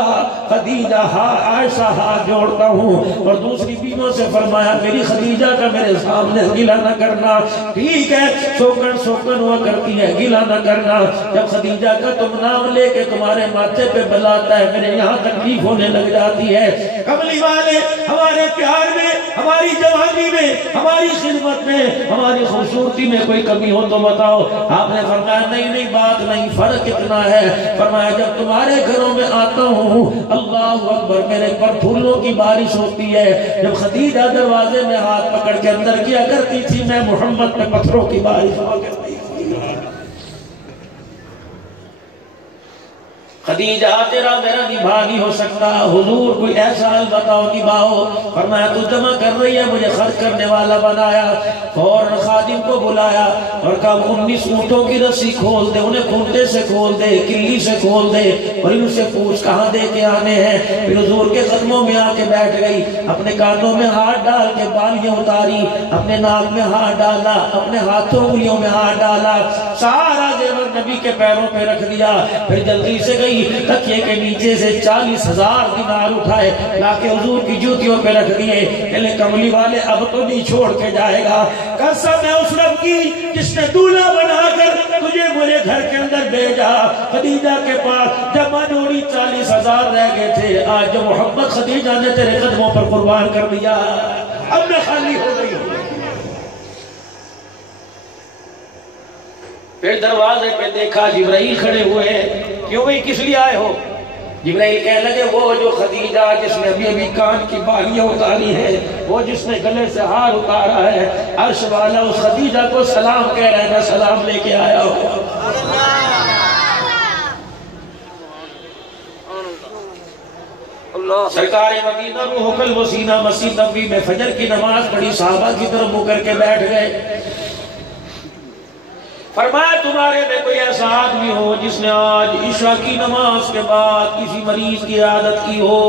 خدیجہ ہاں عائشہ ہاتھ جوڑتا ہوں، اور دوسری بیویوں سے فرمایا میری خدیجہ کا میرے سامنے گلہ نہ کرنا، ٹھیک ہے سوکن سوکن ہوا کرتی ہے گلہ نہ کرنا، جب خدیجہ کا تم نام لے کے تمہارے ماتھے پہ بلاتا ہے میرے یہاں تکلیف ہونے لگ جاتی ہے۔ کملی والے ہمارے پیار میں، ہماری جوانی میں، ہماری خدمت میں، ہماری خوبصورتی میں کوئی کمی ہو تو بتاؤ۔ آپ نے فرمایا نہیں نہیں بات نہیں، فرق اتنا ہے۔ فرمایا جب تمہارے گھروں میں آتا ہوں اللہ اکبر میرے پر پھولوں کی بارش ہوتی ہے، جب خدیجہ دروازے میں ہاتھ پکڑ کے اندر کیا کرتی تھی میں محمد پہ پتھروں کی بارش ہوا کرتی تھی۔ خدیجہ تیرا میرا نبھا نہیں ہو سکتا، حضور کوئی ایسا حل بتاؤ نبھاؤ۔ فرمایا تو جمع کر رہی ہے، مجھے خرچ کرنے والا بنایا۔ فوراً خادم کو بلایا اور کہا 19 اونٹوں کی رسی کھول دے، انہیں کھونٹے سے کھول دے، کلی سے کھول دے، اور ان سے پوچھ کہاں دے کے آنے ہیں۔ پھر حضور کے قدموں میں آ کے بیٹھ گئی، اپنے کانوں میں ہاتھ ڈال کے بالیاں اتاری، اپنے ناک میں ہاتھ ڈالا، اپنے ہاتھوں انگلیوں میں ہاتھ ڈالا، سارا زیور نبی کے پیروں پہ رکھ دیا۔ پھر جلدی سے گئی تکیے کے نیچے سے 40,000 دینار اٹھائے لا کے حضور کی جوتیوں پہ رکھ دیے، کہ کملی والے اب تو نہیں چھوڑ کے جائے گا، قسم ہے اس رب کی جس نے دولہا بنا کر تجھے میرے گھر کے اندر بھیجا۔ خدیجہ کے پاس جب مانوری 40,000 رہ گئے تھے، آج جو محمد خدیجہ نے تیرے قدموں پر قربان کر دیا، اب میں خالی ہو گئی ہوں۔ پھر دروازے پہ دیکھا جبرائیل کھڑے ہوئے ہیں، کیوں بھئی کس لیے آئے ہو؟ جبرائیل کہنے لگے وہ جو خدیجہ جس نے ابھی کان کی بالیاں اتاری ہے، وہ جس نے گلے سے ہار اتارا ہے، عرش والا اس خدیجہ کو سلام کہہ رہے ہیں، میں سلام لے کے آیا ہوں۔ سرکار مدینہ روح القلب و سینہ مسجد نبوی میں فجر کی نماز پڑھی، صحابہ کی طرف منہ کر کے بیٹھ گئے۔ فرمایا تمہارے میں کوئی ایسا آدمی ہو جس نے آج عشاء کی نماز کے بعد کسی مریض کی عیادت کی ہو؟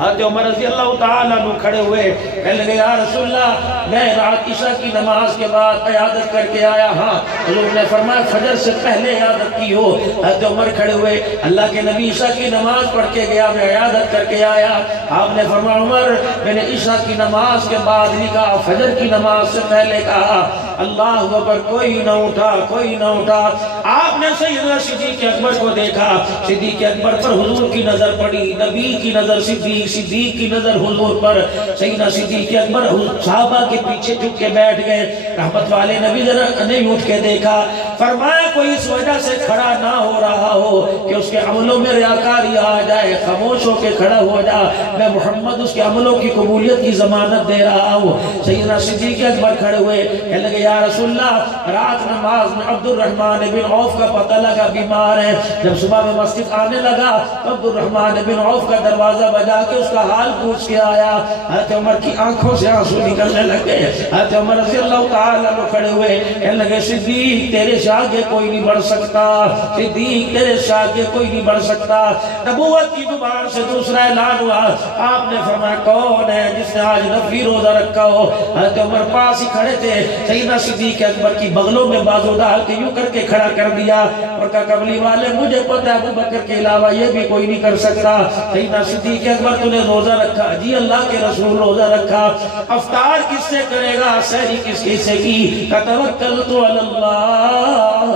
حضرت عمر رضی اللہ تعالیٰ عنہ کھڑے ہوئے، کہنے لگے یا رسول اللہ میں رات عشاء کی نماز کے بعد عیادت کر کے آیا۔ ہاں حضور نے فرمایا فجر سے پہلے عیادت کی ہو؟ حضرت عمر کھڑے ہوئے، اللہ کے نبی عشاء کی نماز پڑھ کے گیا، میں عیادت کر کے آیا۔ آپ نے فرمایا عمر میں نے عشاء کی نماز کے بعد نہیں کہا، فجر کی نماز سے پہلے کہا۔ اللہ اکبر، کوئی نہ اٹھا، کوئی نہ اٹھا۔ آپ نے سیدنا صدیق اکبر کو دیکھا، صدیق اکبر پر حضور کی نظر پڑی، نبی کی نظر صدیق، صدیق کی نظر حضور پر۔ سیدنا صدیق اکبر صحابہ کے پیچھے جھک کے بیٹھ گئے، رحمت والے نبی ذرا نہیں اٹھ کے دیکھا، فرمایا کوئی اس وجہ سے کھڑا نہ ہو رہا ہو کہ اس کے عملوں میں ریاکاری آ جائے، خاموش ہو کے کھڑا ہو جا، میں محمد اس کے عملوں کی قبولیت کی ضمانت دے رہا ہوں۔ سیدنا صدیق اکبر کھڑے ہوئے، کہنے لگے یا رسول اللہ رات نماز میں عبد الرحمن بن عوف کا پتہ لگا بیمار ہے. جب صبح میں مسجد آنے لگا عبد الرحمن بن عوف کا دروازہ بجا کے اس کا حال پوچھ کے آیا. حضرت عمر کی آنکھوں سے آنسو نکلنے لگے. حضرت عمر رضی اللہ تعالیٰ عنہ کھڑے ہوئے کہنے لگے صدیق تیرے سے آگے کوئی نہیں بڑھ سکتا, صدیق تیرے سے آگے کوئی نہیں بڑھ سکتا. نبوت کی زبان سے دوسرا اعلان ہوا. آپ نے فرمایا کون ہے جس نے آج نفلی روزہ رکھا ہو؟ حضرت عمر پاس ہی کھڑے تھے. سیدنا صدیق اکبر کی بغلوں میں بازو ڈال کے یوں کر کے کھڑا کر دیا اور کہا کملی والے مجھے پتہ ہے ابو بکر کے علاوہ یہ بھی کوئی نہیں کر سکتا. سیدنا صدیق اکبر تو نے روزہ رکھا؟ جی اللہ کے رسول روزہ رکھا. افطار کس سے کرے گا؟ سحری کس سے کی؟ توکلت علی اللہ,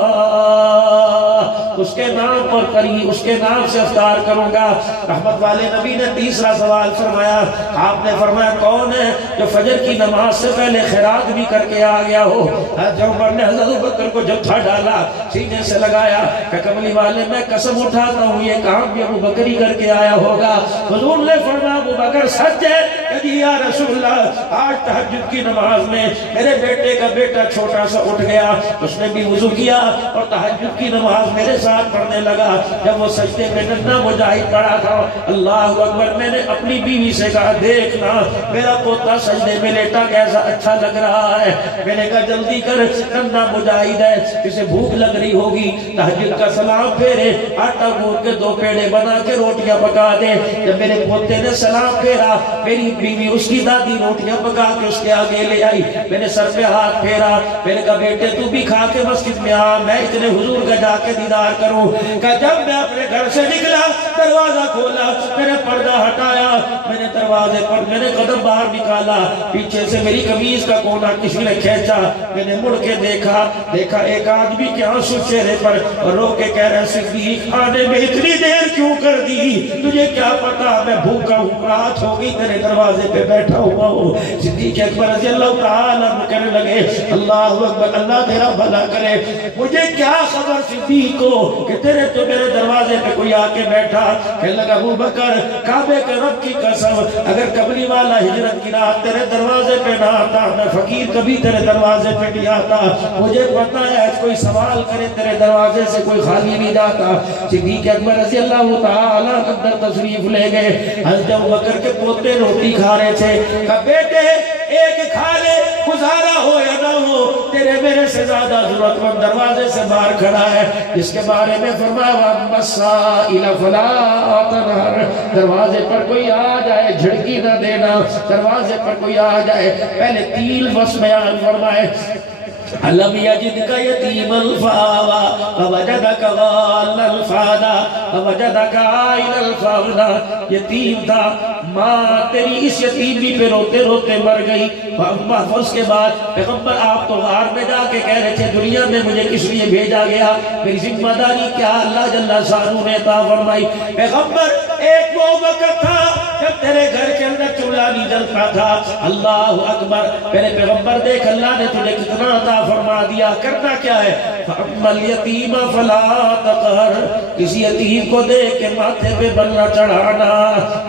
اس کے نام پر کری, اس کے نام سے افطار کروں گا. رحمت والے نبی نے تیسرا سوال فرمایا. آپ نے فرمایا کون ہے جو فجر کی نماز سے پہلے خیرات بھی کر کے آ گیا ہو؟ حضرت عمر نے حضرت ابوبکر کو جتھا ڈالا, سینے سے لگایا کہ کملی والے میں قسم اٹھاتا ہوں یہ کام بھی ابوبکر ہی کر کے آیا ہوگا. حضور نے فرمایا ابوبکر سچ ہے؟ کہ یا رسول اللہ آج تہجد کی نماز میں میرے بیٹے کا بیٹا چھوٹا سا اٹھ گیا, اس نے بھی وضو کیا اور تہجد کی نماز میرے ساتھ پڑھنے لگا. جب وہ سجدے میں ننھا مجاہد پڑھا تھا اللہ اکبر, میں نے اپنی بیوی سے کہا دیکھنا میرا پوتا سجدے میں لیٹا کیسا اچھا لگ رہا ہے. میں نے کہا جلدی کر ننھا مجاہد ہے اسے بھوک لگ رہی ہوگی, تہجد کا سلام پھیرے, آٹا گوندھ کے 2 پیڑے بنا کے روٹیاں پکا دے. جب میرے پوتے نے سلام پھیرا میری بیوی اس کی دادی روٹیاں پکا کے اس کے آگے لے آئی. میں نے سر پہ ہاتھ پھیرا, میں نے کہا بیٹے تو بھی کھا کے مسجد میں آ, میں اتنے حضور کا جا کے دیدار کروں. کہ جب میں اپنے گھر سے نکلا دروازہ کھولا, میں نے پردہ ہٹایا, میں نے دروازے پر میں نے قدم باہر نکالا, پیچھے سے میری قمیض کا کونا کسی نے کھینچا. میں نے مڑ کے دیکھا ایک آدمی کے آنسو چہرے پر اور رو کے کہہ رہے صدیق آنے میں اتنی دیر کیوں کر دی, تجھے کیا پتا میں بھوکا ہوں, رات ہوگی تیرے دروازے پہ بیٹھا ہوا ہوں. صدیق اکبر رضی اللہ تعالیٰ کہنے لگے اللہ اکبر اللہ تیرا بھلا کرے, مجھے کیا خبر صدیق کو کہ تیرے تو میرے دروازے پہ کوئی آ کے بیٹھا. کہنے لگا ابو بکر کعبے کے رب کی قسم اگر قبلی والا ہجرت کی رات تیرے دروازے پہ نہ آتا میں فقیر کبھی تیرے دروازے پہ نہیں آتا. مجھے پتا ہے کوئی سوال کرے تیرے دروازے سے کوئی خالی نہیں جاتا. صدیق اکبر رضی اللہ تعالیٰ اندر تشریف لے گئے. حضرت ابو بکر کے پوتے روٹی کھا رہے تھے. کہا بیٹے ایک کھا لے, گزارا ہو یا نہ ہو تیرے میرے سے زیادہ ضرورت مند دروازے سے باہر کھڑا ہے. جس کے بارے میں فرمایا مسائل فلا تنہر, دروازے پر کوئی آ جائے جھڑکی نہ دینا, دروازے پر کوئی آ جائے پہلے 3 لفظ بیان فرمائے. علم یجدک یتیما فآوا ووجدک ضالا فہدا ووجدک عائلا فاغنا. یتیم تھا, ماں تیری اس یتیمی پہ روتے روتے مر گئی. اس کے بعد پیغمبر آپ تو غار میں جا کے کہہ رہے تھے دنیا میں مجھے کس لیے بھیجا گیا, میری ذمہ داری کیا, اللہ جل شانہ نے عطا فرمائی. پیغمبر ایک وہ وقت تھا جب تیرے گھر کے اندر چولہا نہیں جلتا تھا. اللہ اکبر, میرے پیغمبر دیکھ اللہ نے تجھے کتنا عطا فرما دیا. کرنا کیا ہے فَأَمَّا الْيَتِيمَ فَلَا تَقْهَرْ, کسی یتیم کو دیکھ کے ماتھے پہ بلّا چڑھانا.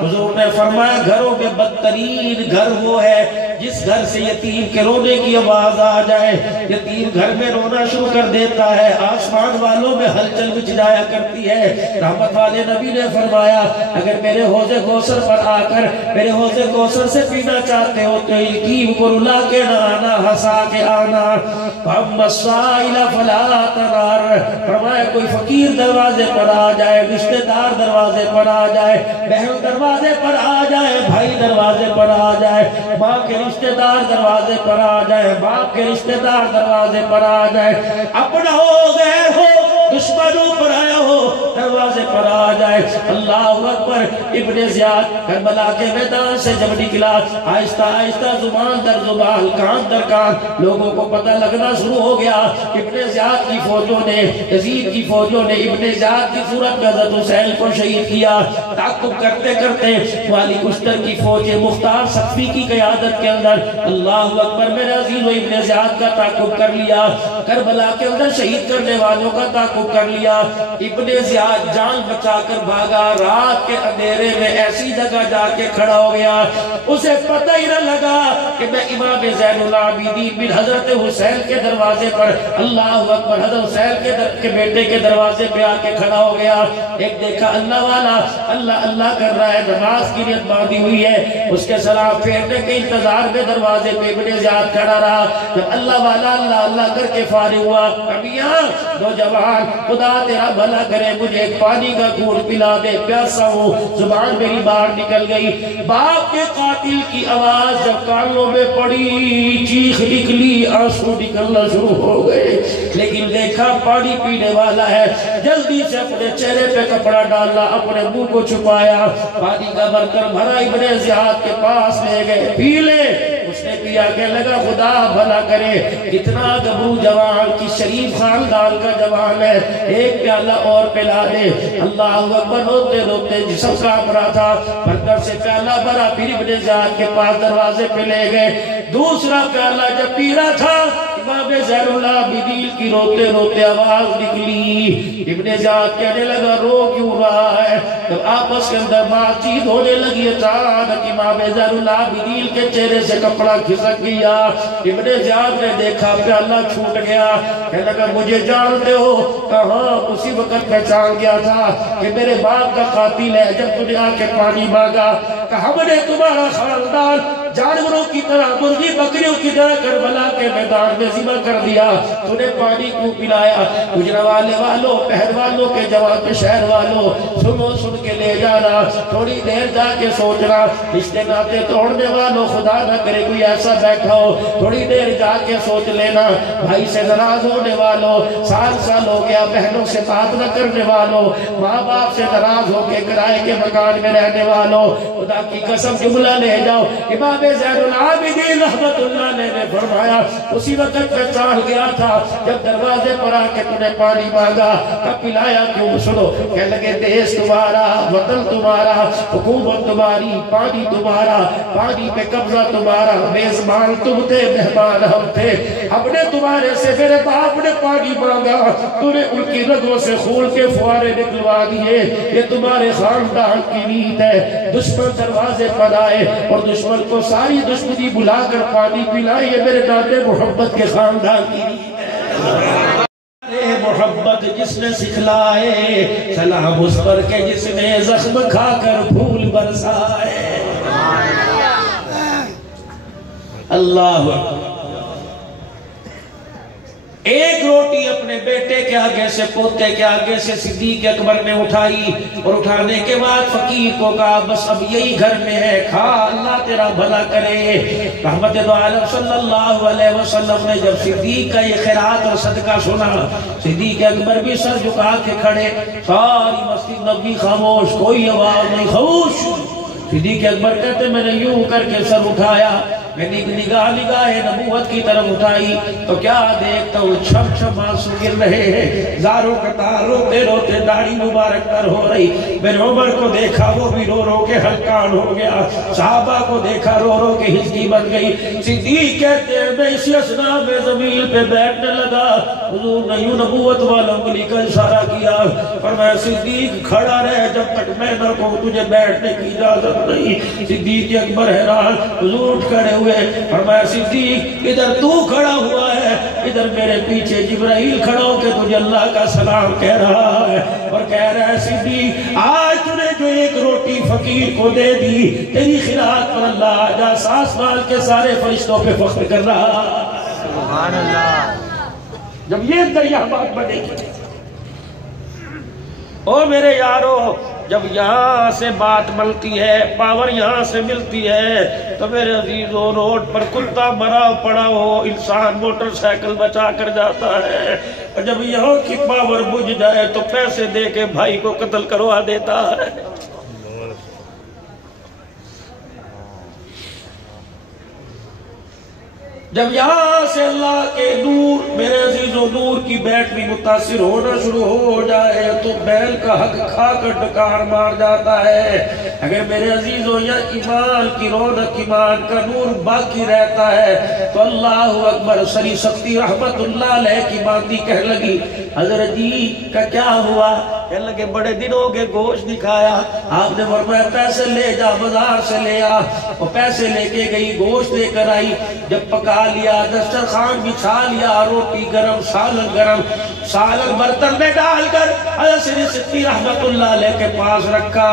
حضور نے فرمایا گھروں میں بدترین گھر وہ ہے جس گھر سے یتیم کے رونے کی آواز آ جائے. یتیم گھر میں رونا شروع کر دیتا ہے, آسمان والوں میں ہلچل مچ جایا کرتی ہے. رحمت والے نبی نے فرمایا اگر میرے حوض کوثر پر آ کر میرے حوض کوثر سے پینا چاہتے ہو تو یتیم کو رلا کے نہ آنا, ہنسا کے آنا. فَأَمَّا السَّائِلَ فَلَا تَنْهَرْ, فرمایا کوئی فقیر دروازے پر آ جائے, رشتہ دار دروازے پر آ جائے, بہن دروازے پر آ جائے, بھائی دروازے پر آ جائے, ماں کے رشتہ دار دروازے پر آ جائے, باپ کے رشتہ دار دروازے پر آ جائے, اپنا ہو غیر ہو دشمنوں پر آیا ہو دروازے پر آ جائے. اللہ اکبر. ابن زیاد کربلا کے میدان سے جب نکلا آہستہ آہستہ زبان در زبان کان در کان لوگوں کو پتہ لگنا شروع ہو گیا. ابن زیاد کی فوجوں نے, یزید کی فوجوں نے ابن زیاد کی صورت میں حضرت حسین کو شہید کیا. تعقب کرتے کرتے والی کشتر کی فوج مختار صفی کی قیادت کے اندر اللہ اکبر میرے عزیز و ابن زیاد کا تعقب کر لیا. کربلا کے اندر شہید کرنے والوں کا تعقب کو کر لیا۔ ابن زیاد جان بچا کر بھاگا، رات کے اندھیرے میں ایسی جگہ جا کے کھڑا ہو گیا اسے پتہ ہی نہ لگا کہ میں امام زین العابدین بن حضرت حسین کے دروازے پر، اللہ اکبر، حضرت حسین کے بیٹے کے دروازے پہ آ کے کھڑا ہو گیا۔ ایک دیکھا اللہ والا اللہ اللہ کر رہا ہے، نماز کی نیت باندھی ہوئی ہے، اس کے سلام پھیرنے کے انتظار میں دروازے پہ ابن زیاد کھڑا رہا۔ جب اللہ والا اللہ اللہ کر کے فارغ ہوا، ابیاں نوجوان خدا تیرا بھلا کرے مجھے ایک پانی کا گھونٹ پلا دے، پیاسا ہوں، زبان میری باہر نکل گئی۔ باپ کے قاتل کی آواز جب کانوں میں پڑی، چیخ نکلی، آنسو نکلنا شروع ہو گئے، لیکن دیکھا پانی پینے والا ہے، جلدی سے اپنے چہرے پہ کپڑا ڈالا، اپنے منہ کو چھپایا، پانی کا برتن بھرا ابن زیاد کے پاس لے گئے، پی لے۔ اس نے پیا کہ لگا خدا بھلا کرے، اتنا گبرو جوان کی شریف خاندان کا جوان ہے، ایک پیالہ اور پلا دے۔ اللہ اکبر، روتے روتے جسم کانپ رہا تھا، برتن سے پیالہ بھرا، پھر ابن زیاد کے پاس دروازے پہ لے گئے۔ دوسرا پیالہ جب پی رہا تھا، امام زین العابدین کی روتے روتے آواز نکلی۔ ابن زیاد کہنے لگا رو کیوں رہا ہے؟ جب آپس کے اندر بات چیت ہونے لگی، اچانک امام زین العابدین کے چہرے سے کپڑا کھسک گیا۔ ابن زیاد نے دیکھا پیالہ چھوٹ گیا، کہنے لگا مجھے جانتے ہو؟ کہاں؟ اسی وقت پہچان گیا تھا کہ میرے باپ کا قاتل ہے، جب تجھے آ کے پانی مانگا، کہا ہم نے تمہارا خاندان جانوروں کی طرح، مرغی بکریوں کی طرح کربلا کے میدان میں ذبح کر دیا، تو نے پانی کیوں پلایا؟ گجرانوالے والوں، پہلوانوں کے جوان شہر والوں، سنو سن کے لے جانا، تھوڑی دیر جا کے سوچنا، رشتے ناتے توڑنے والوں، خدا نہ کرے کوئی ایسا بیٹھا ہو، تھوڑی دیر جا کے سوچ لینا، بھائی سے ناراض ہونے والوں، سال ہو گیا بہنوں سے بات نہ کرنے والوں، ماں باپ سے ناراض ہو کے کرائے کے مکان میں رہنے والوں، خدا کی قسم جملہ لے جاؤ، امام زین العابدین رحمت اللہ نے فرمایا اسی وقت پہچان گیا تھا جب دروازے پر آ کے تُو نے پانی مانگا، کب پلایا کیوں؟ سنو، کہنے لگے دیس تمہارا، وطن تمہارا، حکومت تمہاری، پانی تمہارا، پانی پہ قبضہ تمہارا، میزبان تم تھے، مہمان ہم تھے، ہم نے تمہارے سے، میرے باپ نے پانی مانگا، تو نے ان کی رگوں سے خون کے فوارے نکلوا دیے، یہ تمہارے خاندان کی نیت ہے۔ دشمن دروازے پر آئے اور دشمن کو ساری دشمنی بلا کر پانی پلائی، یہ میرے دادے محبت کے خاندان کی نیت ہے۔ محبت جس نے سکھلائے، سلام اس پر کے جس نے زخم کھا کر پھول برسائے۔ اللہ ایک روٹی اپنے بیٹے کے آگے سے، پوتے کے آگے سے صدیق اکبر نے اٹھائی، اور اٹھانے کے بعد فقیر کو کہا بس اب یہی گھر میں ہے، کھا، اللہ تیرا بھلا کرے۔ رحمت دو عالم صلی اللہ علیہ وسلم نے جب صدیق کا یہ خیرات اور صدقہ سنا، صدیق اکبر بھی سر جھکا کے کھڑے، ساری مسجد نبوی خاموش، کوئی آواز نہیں، خاموش۔ صدیق اکبر کہتے میں نے یوں کر کے سر اٹھایا، میں نے نگاہ نبوت کی طرف اٹھائی تو کیا دیکھتا ہوں، چھم چھم آنسو گر رہے ہیں، زاروں قطار روتے روتے داڑھی مبارک تر ہو رہی۔ میں نے عمر کو دیکھا، وہ بھی رو رو کے ہلکان ہو گیا، صحابہ کو دیکھا رو رو کے ہچکی بن گئی۔ صدیق کہتے ہیں میں اسی اسنا میں زمین پہ بیٹھنے لگا، حضور نے یوں نبوت والوں کو لے کر اشارہ کیا، فرمایا صدیق کھڑا رہے جب تک میں نہ کہوں تجھے بیٹھنے کی اجازت نہیں۔ صدیق اکبر حیران، حضور اٹھ کھڑے ہوئے، فرمایا صدیق ادھر تو کھڑا ہوا ہے، ادھر میرے پیچھے جبرائیل کھڑا ہو کے تجھے اللہ کا سلام کہہ رہا ہے، اور کہہ رہا ہے صدیق آج تو نے جو ایک روٹی فقیر کو دے دی، تیری خیرات پر اللہ آج آسمان کے سارے فرشتوں پہ فخر کر رہا۔ سبحان اللہ۔ جب یہ دریا بات بنے گی، او میرے یارو، جب یہاں سے بات ملتی ہے، پاور یہاں سے ملتی ہے، تو میرے عزیزوں روڈ پر کتا مرا پڑا ہو، انسان موٹر سائیکل بچا کر جاتا ہے، اور جب یہاں کی پاور بجھ جائے تو پیسے دے کے بھائی کو قتل کروا دیتا ہے۔ جب یہاں سے اللہ کے نور میرے عزیزوں حضور کی بیٹھ بھی متاثر ہونا شروع ہو جائے تو بیل کا حق کھا کر ڈکار مار جاتا ہے۔ اگر میرے عزیزوں یا ایمان کی رونق، ایمان کا نور باقی رہتا ہے تو اللہ اکبر۔ سری سختی رحمت اللہ علیہ کی باندی کہہ لگی حضرت جی کا کیا ہوا؟ کہنے لگے بڑے دنوں کے گوشت دکھایا، آپ نے فرمایا پیسے لے جا بازار سے لے آ۔ وہ پیسے لے کے گئی، گوشت لے کر آئی، جب پکا لیا، دسترخوان بچھا لیا، روٹی گرم، سالن گرم، سالن برتن میں ڈال کر حضرت سری سختی رحمت اللہ علیہ کے پاس رکھا۔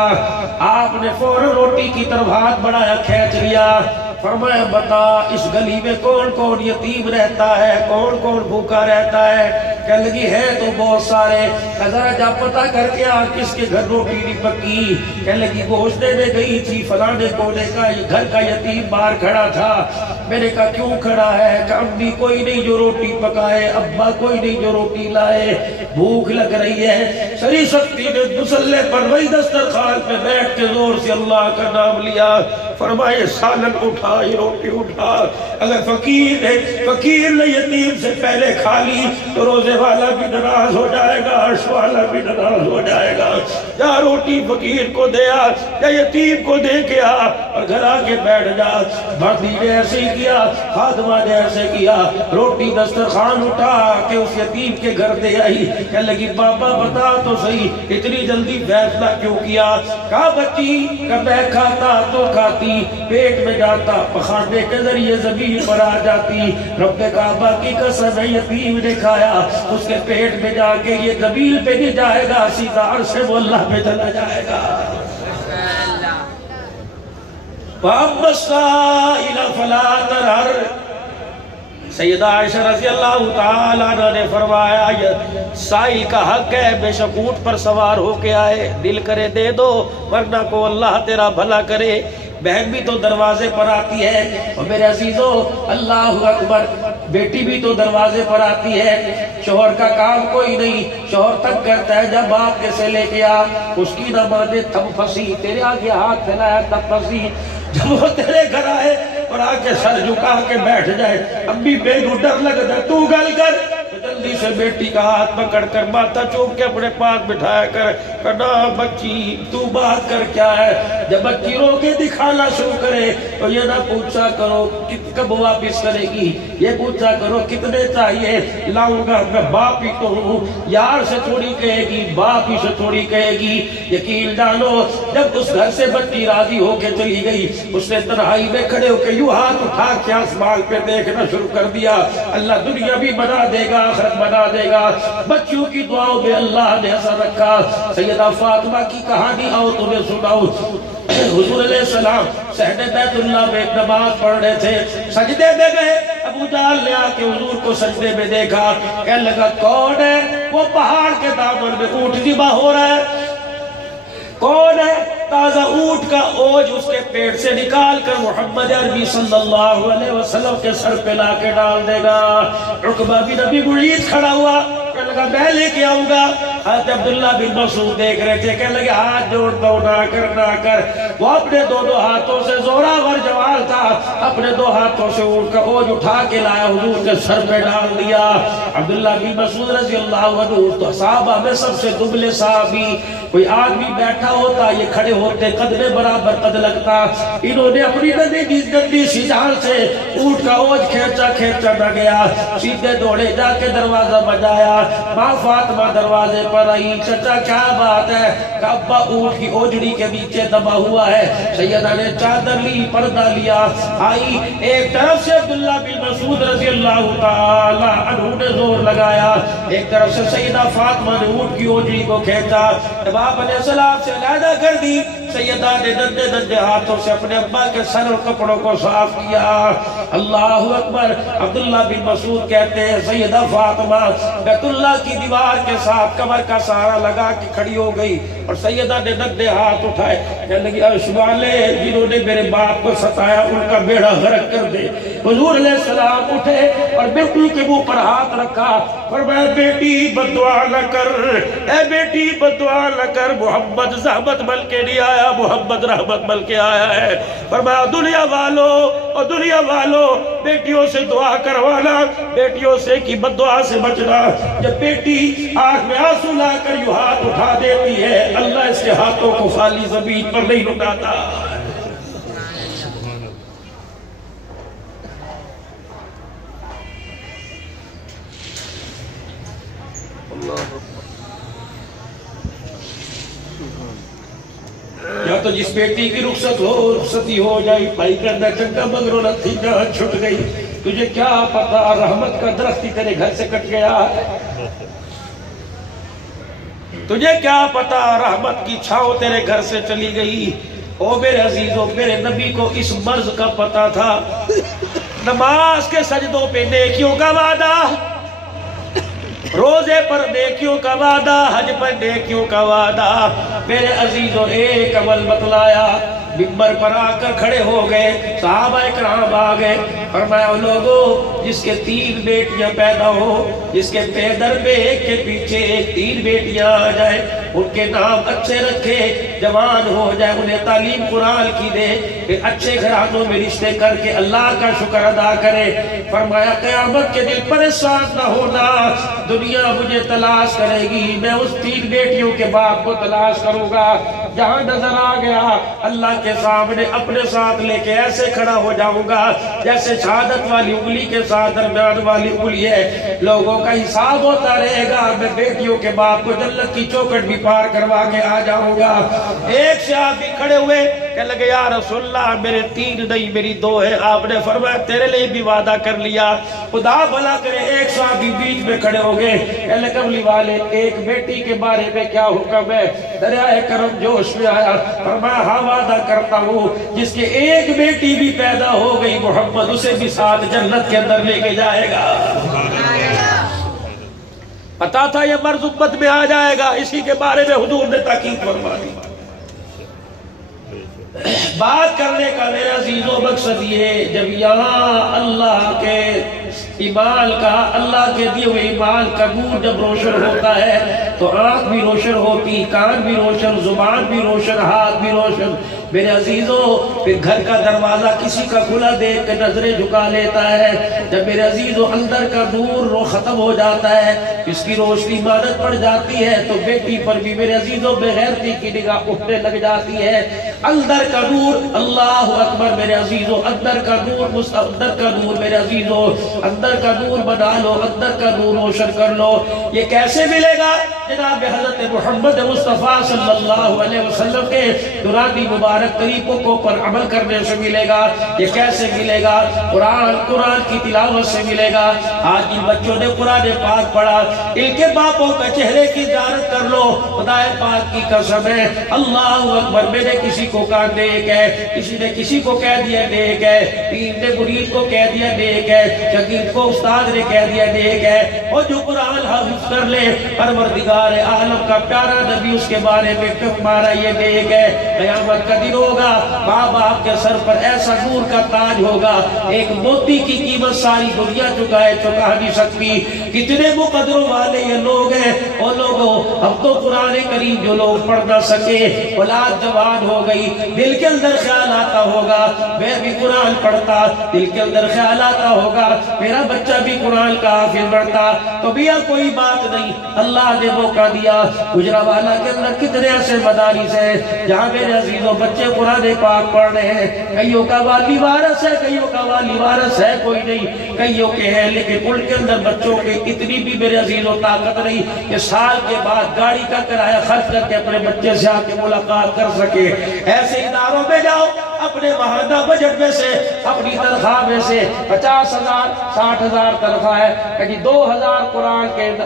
آپ نے فوراً روٹی کی طرف ہاتھ بڑھایا، کھینچ لیا، فرمایا بتا اس گلی میں کون کون یتیم رہتا ہے، کون کون بھوکا رہتا ہے؟ کہنے لگی ہے تو بہت سارے۔ ذرا جا پتہ کر کے آ کس کے گھر روٹی نہیں پکی۔ کہنے لگی گوشت دینے گئی تھی فلانے کونے کا گھر کا یتیم باہر کھڑا تھا۔ میں نے کہا کیوں کھڑا ہے؟ کہ امی کوئی نہیں جو روٹی پکائے، ابا کوئی نہیں جو روٹی لائے، بھوک لگ رہی ہے۔ سری سختی نے مصلے پر وہی دسترخوان پہ بیٹھ کے زور سے اللہ کا نام لیا، فرمائے سالن اٹھا، یہ روٹی اٹھا۔ اگر فقیر نے یتیم سے پہلے کھا لی تو روزے والا بھی ناراض ہو جائے گا، عرش والا بھی ناراض ہو جائے گا۔ یا روٹی فقیر کو دیا یا یتیم کو دے کے آ اور گھر آ کے بیٹھ جا۔ بردی نے ایسے ہی کیا، خادمہ نے ایسے کیا، روٹی دسترخوان اٹھا کہ اس یتیم کے گھر دے آئی۔ کہنے لگی بابا بتا تو صحیح اتنی جلدی فیصلہ کیوں کیا؟ کہا بچی کہ میں کھاتا تو کھاتی، پیٹ میں جاتا پخانے کے ذریعے زمین پر آ جاتی۔ رب کعبہ کی قسم ہے یتیم نے کھایا، اس کے پیٹ میں جا کے یہ زمین پہ نہیں جائے گا، سیدھا عرش اللہ پہ چلا جائے گا۔ وَأَمَّا السَّائِلَ فَلَا تَنْهَرْ۔ سیدہ عائشہ رضی اللہ تعالیٰ عنہ نے فرمایا سائل کا حق ہے بے شک اونٹ پر سوار ہو کے آئے، دل کرے دے دو ورنہ کو اللہ تیرا بھلا کرے۔ بہن بھی تو دروازے پر آتی ہے، اور میرے عزیزوں اللہ اکبر، بیٹی بھی تو دروازے پر آتی ہے۔ شوہر کا کام کوئی نہیں، شوہر تک کرتا ہے جب باپ کیسے لے کے آ، اس کی نہ مانے تب پھنسی، تیرے آگے ہاتھ پھیلایا تب پھنسی۔ جب وہ تیرے گھر آئے اور آ کے سر جھکا کے بیٹھ جائے، امی بے کو ڈر لگتا ہے تو گل کر، جلدی سے بیٹی کا ہاتھ پکڑ کر ماتھا چوم کے اپنے پاس بٹھایا کر، کہنا بچی تو بات کر کیا ہے؟ جب بچی رو کے دکھانا شروع کرے تو یہ نہ پوچھا کرو کب واپس کرے گی، یہ پوچھا کرو کتنے چاہیے، لاؤں گا، میں باپ ہی تو ہوں، یار سے تھوڑی کہے گی، باپ ہی سے تھوڑی کہے گی۔ یقین جانو جب اس گھر سے بچی راضی ہو کے چلی گئی، اس نے تنہائی میں کھڑے ہو کے یوں ہاتھ اٹھا کے آسمان پہ دیکھنا شروع کر دیا، اللہ دنیا بھی بنا دے گا، آخرت بنا دے گا۔ بچوں کی دعاؤں میں اللہ نے اثر رکھا۔ سیدہ فاطمہ کی کہانی آؤ تمہیں سناؤں۔ حضور علیہ السلام صحن بیت اللہ میں نماز پڑھ رہے تھے، سجدے میں گئے، ابو جہل نے آ کے حضور کو سجدے میں دیکھا، کہنے لگا کون ہے؟ وہ پہاڑ کے دامن میں اونٹ ذبح ہو رہا ہے۔ کون ہے؟ تازہ اونٹ کا اوج اس کے پیٹ سے نکال کر محمد عربی صلی اللہ علیہ وسلم کے سر پہ لا کے ڈال دے گا۔ عقبہ بن ابی معیط کھڑا ہوا، کہنے لگا میں لے کے آؤں گا۔ حضرت عبداللہ بن مسعود دیکھ رہے تھے، کہنے لگے ہاتھ جوڑ دو، نہ کر۔ وہ اپنے دو ہاتھوں سے زوراور جوان تھا، اپنے دو ہاتھوں سے اونٹ کا اوج اٹھا کے لایا، حضور کے سر پہ ڈال دیا۔ عبداللہ بن مسعود رضی اللہ عنہ تو صحابہ میں سب سے دبلے صحابی، کوئی آدمی بیٹھا ہوتا یہ کھڑے ہوتے قد میں برابر قد لگتا۔ انہوں نے اپنی گندی سی جان سے اونٹ کا اوج کھینچا نہ گیا، سیدھے دوڑے جا کے دروازہ بجایا۔ ماں فاطمہ دروازے پر آئی، چچا کیا بات ہے؟ کہ ابا اونٹ کی اوجڑی کے نیچے دبا ہوا ہے۔ سیدہ نے چادر لی، پردہ لیا، آئی، ایک طرف سے عبداللہ بن مسعود رضی اللہ تعالی عنہ نے زور لگایا، ایک طرف سے سیدہ فاطمہ نے اونٹ کی اوجڑی کو کھینچا۔ جب آپ علیہ السلام سے علیحدہ کر دی، سیدہ نے دندے ہاتھوں سے اپنے ابا کے سر اور کپڑوں کو صاف کیا۔ اللہ اکبر۔ عبداللہ بن مسعود کہتے ہیں سیدہ فاطمہ بیت اللہ کی دیوار کے ساتھ کمر کا سہارا لگا کے کھڑی ہو گئی، اور سیدہ نے ننگے ہاتھ اٹھائے، کہنے لگی عرش والے جنہوں نے میرے باپ کو ستایا ان کا بیڑا غرق کر دے۔ حضور علیہ السلام اٹھے اور بیٹی کے منہ پر ہاتھ رکھا، فرمایا بیٹی بد دعا نہ کر، اے بیٹی بد دعا نہ کر، محمد زحمت مل کے نہیں آیا، محمد رحمت مل کے آیا ہے۔ فرمایا دنیا والوں بیٹیوں سے دعا کروانا، بیٹیوں سے کی بد دعا سے بچنا۔ جب بیٹی آنکھ میں آنسو لا کر یوں ہاتھ اٹھا دیتی ہے، اللہ اس کے ہاتھوں کو خالی زمین پر نہیں لٹاتا۔ یا تو جس بیٹی کی رخصتی ہو جائی، بھائی کردہ چنگا مگرو نہ تھی جان چھٹ گئی، تجھے کیا پتا رحمت کا درخت ہی تیرے گھر سے کٹ گیا ہے، تجھے کیا پتا رحمت کی چھاؤں تیرے گھر سے چلی گئی۔ او میرے عزیزوں، میرے نبی کو اس مرض کا پتا تھا۔ نماز کے سجدوں پہ نیکیوں کا وعدہ، روزے پر نیکیوں کا وعدہ، حج پر نیکیوں کا وعدہ۔ میرے عزیزوں ایک عمل بتلایا، ممبر پر آ کر کھڑے ہو گئے، صحابہ اکرام آ گئے، فرمایا لوگوں جس کے 3 بیٹیاں پیدا ہو، جس کے پیدر میں ایک کے پیچھے ایک 3 بیٹیاں آ جائیں، ان کے نام اچھے رکھے، جوان ہو جائے، انہیں تعلیم قرآن کی دے، پھر اچھے گھرانوں میں رشتے کر کے اللہ کا شکر ادا کرے۔ فرمایا قیامت کے دن پریشان نہ ہونا، دنیا مجھے تلاش کرے گی، میں اس 3 بیٹیوں کے باپ کو تلاش کروں گا۔ جہاں نظر آ گیا اللہ کے سامنے اپنے ساتھ لے کے ایسے کھڑا ہو جاؤں گا جیسے شہادت والی انگلی کے ساتھ درمیان والی انگلی ہے، لوگوں کا حساب ہوتا رہے گا، میں بیٹیوں کے باپ کو جنت کی چوکھٹ بھی پار کروا کے آ جاؤں گا۔ ایک صحابی کھڑے ہوئے کہنے لگے یا رسول اللہ میرے 3 نہیں میری 2 ہے۔ آپ نے فرمایا تیرے لئے بھی وعدہ کر لیا، خدا بھلا کرے۔ ایک صحابی بیچ میں کھڑے ہو گئے، کہنے لگے کملی والے ایک بیٹی کے بارے میں کیا حکم ہے؟ دریائے کرم جوش میں آیا، فرمایا ہاں وعدہ کرتا ہوں جس کے ایک بیٹی بھی پیدا ہو گئی محمد اسے بھی ساتھ جنت کے اندر لے کے جائے گا۔ پتا تھا یہ مرض امت میں آ جائے گا، اسی کے بارے میں حضور نے تاکید فرما دی۔ بات کرنے کا میرے عزیزوں مقصد یہ، جب یہاں اللہ کے ایمان کا، اللہ کے دیے ہوئے ایمان کا نور جب روشن ہوتا ہے تو آنکھ بھی روشن ہوتی، کان بھی روشن، زبان بھی روشن، ہاتھ بھی روشن۔ میرے عزیزوں پھر گھر کا دروازہ کسی کا کھلا دیکھ کے نظریں جھکا لیتا ہے۔ جب میرے عزیزوں اندر کا نور ختم ہو جاتا ہے، اس کی روشنی مادت پڑ جاتی ہے تو بیٹی پر بھی میرے عزیزوں بے غیرتی کی نگاہ اٹھنے لگ جاتی ہے۔ اندر کا نور، اللہ اکبر میرے عزیزوں، اندر کا نور، اندر کا نور میرے عزیزوں، اندر کا نور بنا لو، اندر کا نور روشن کر لو۔ یہ کیسے ملے گا؟ جناب حضرت محمد مصطفیٰ صلی اللہ علیہ وسلم کے نورانی مبارک طریقوں کو پر عمل کرنے سے ملے گا۔ یہ کیسے ملے گا؟ قرآن کی تلاوت سے ملے گا۔ آج ان بچوں نے قرآن پاک پڑھا، ان کے باپوں کا چہرے کی زیارت کر لو، خدا پاک کی قسم ہے، اللہ اکبر، میں نے کسی کو کہا نیک ہے، کسی نے کسی کو کہہ دیا نیک ہے، پیر نے مرید کو کہہ دیا نیک ہے، شاگرد کو استاد نے کہہ دیا نیک ہے، اور جو قرآن حافظ کر لے پروردگار عالم کا پیارا نبی اس کے بارے میں ہمارا یہ نیک ہے۔ قیامت کا دن ہوگا، ماں باپ کے سر پر ایسا نور کا تاج ہوگا، ایک موتی کی قیمت ساری دنیا چکا نہیں سکتی۔ کتنے مقدروں والے یہ لوگ ہیں، وہ لوگوں ہم تو قرآن کریم جو لوگ پڑھ نہ سکے، اولاد جوان ہو گئی، دل کے اندر خیال آتا ہوگا میں بھی قرآن پڑھتا، دل کے اندر خیال آتا ہوگا میرا بچہ بھی قرآن کا حافظ بڑھتا، تو بھی کوئی بات نہیں، اللہ نے موقع دیا۔ گجرانوالہ کے اندر کتنے ایسے مدارس ہیں جہاں میرے عزیزوں بچے قرآن پاک پڑھ رہے ہیں، کئیوں کا والی وارث ہے، کئیوں کا والی وارث ہے کوئی نہیں، کئیوں کے ہیں، لیکن ان کے اندر بچوں کے اتنی بھی میرے عزیزوں طاقت نہیں کہ سال کے بعد گاڑی کا کرایہ خرچ کر کے اپنے بچے سے آ کے ملاقات کر سکے۔ ایسے اداروں میں جاؤ، اپنے ماہانہ بجٹ میں سے، اپنی تنخواہ میں سے 50,000 60,000 تنخواہ ہے کہ 2,000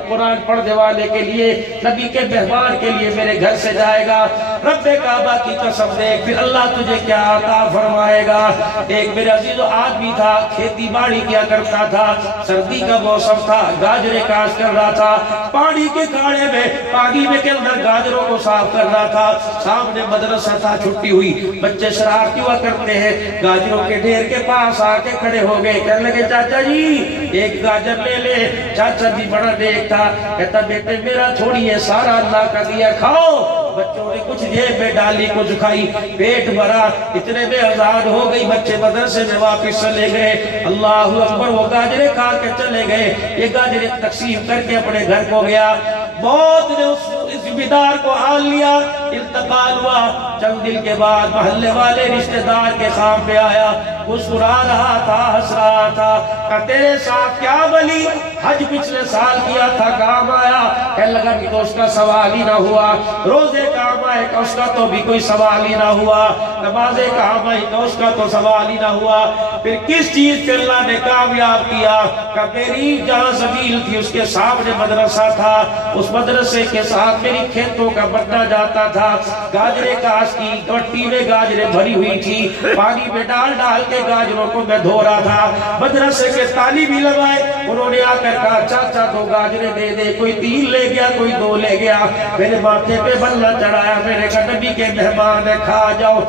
قرآن پڑھنے والے کے لیے، نبی کے مہمان کے لیے میرے گھر سے جائے گا۔ رب کعبہ کی قسم دیکھ پھر اللہ تجھے کیا عطا فرمائے گا۔ ایک میرے عزیز و آدمی تھا، کھیتی باڑی کیا کرتا تھا، سردی کا موسم تھا، گاجریں کاش کر رہا تھا، پانی کے کھاڑے میں پانی میں کے اندر گاجروں کو صاف کر رہا تھا۔ سامنے مدرسہ تھا، چھٹی ہوئی، بچے شرارتی ہوا کرتے ہیں، گاجروں کے ڈھیر کے پاس آ کے کھڑے ہو گئے، کہنے لگے چاچا جی ایک گاجر لے لے۔ چاچا بھی بڑا نیک تھا، کہتا بیٹے میرا تھوڑی ہے، سارا اللہ کا دیا، کھاؤ۔ بچوں نے کچھ جیب میں ڈالی، کچھ کھائی، پیٹ بھرا، اتنے میں آزاد ہو گئی، بچے مدرسے میں واپس چلے گئے۔ اللہ اکبر، وہ گاجریں کھا کے چلے گئے، یہ گاجریں تقسیم کر کے اپنے گھر کو گیا۔ موت نے اس ذمہ دار کو آن لیا، انتقال ہوا۔ چند دن کے بعد محلے والے رشتہ دار کے خواب میں آیا، مسکرا رہا تھا، ہنس رہا تھا، کہ تیرے ساتھ کیا بلی، حج پچھلے سال کیا تھا کام آیا؟ کہنے لگا کہ تو اس کا سوال ہی نہ ہوا، روزے کام آئے کہ اس کا تو بھی کوئی سوال ہی نہ ہوا، نمازیں کام آئی تو اس کا تو سوال ہی نہ ہوا۔ پھر کس چیز پہ اللہ نے کامیاب کیا؟ کہ میری جہاں زمین تھی اس کے سامنے مدرسہ تھا، اس مدرسے کے ساتھ میری کھیتوں کا بٹا جاتا تھا، گاجریں کاش کی، گٹی میں گاجریں بھری ہوئی تھی، پانی میں ڈال ڈال کے گاجروں کو میں دھو رہا تھا۔ مدرسے کے طالبی لگائے، انہوں نے آ کر کہا چاچا دو گاجریں دے دے، کوئی 3 لے گیا، کوئی 2 لے گیا، میرے ماتھے پہ بلہ چڑھایا، میرے کہا نبی کے مہمان ہے، کھا جاؤ۔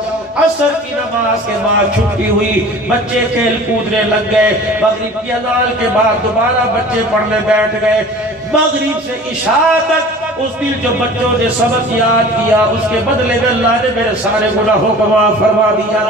عصر کی نماز کے بعد چھٹی ہوئی، بچے کھیل کودنے لگ گئے، مغرب کی اذان کے بعد دوبارہ بچے پڑھنے بیٹھ گئے، مغرب سے عشاء تک اس دن جو بچوں نے سبق یاد کیا اس کے بدلے میں اللہ نے میرے سارے گناہوں کو معاف فرما دیا۔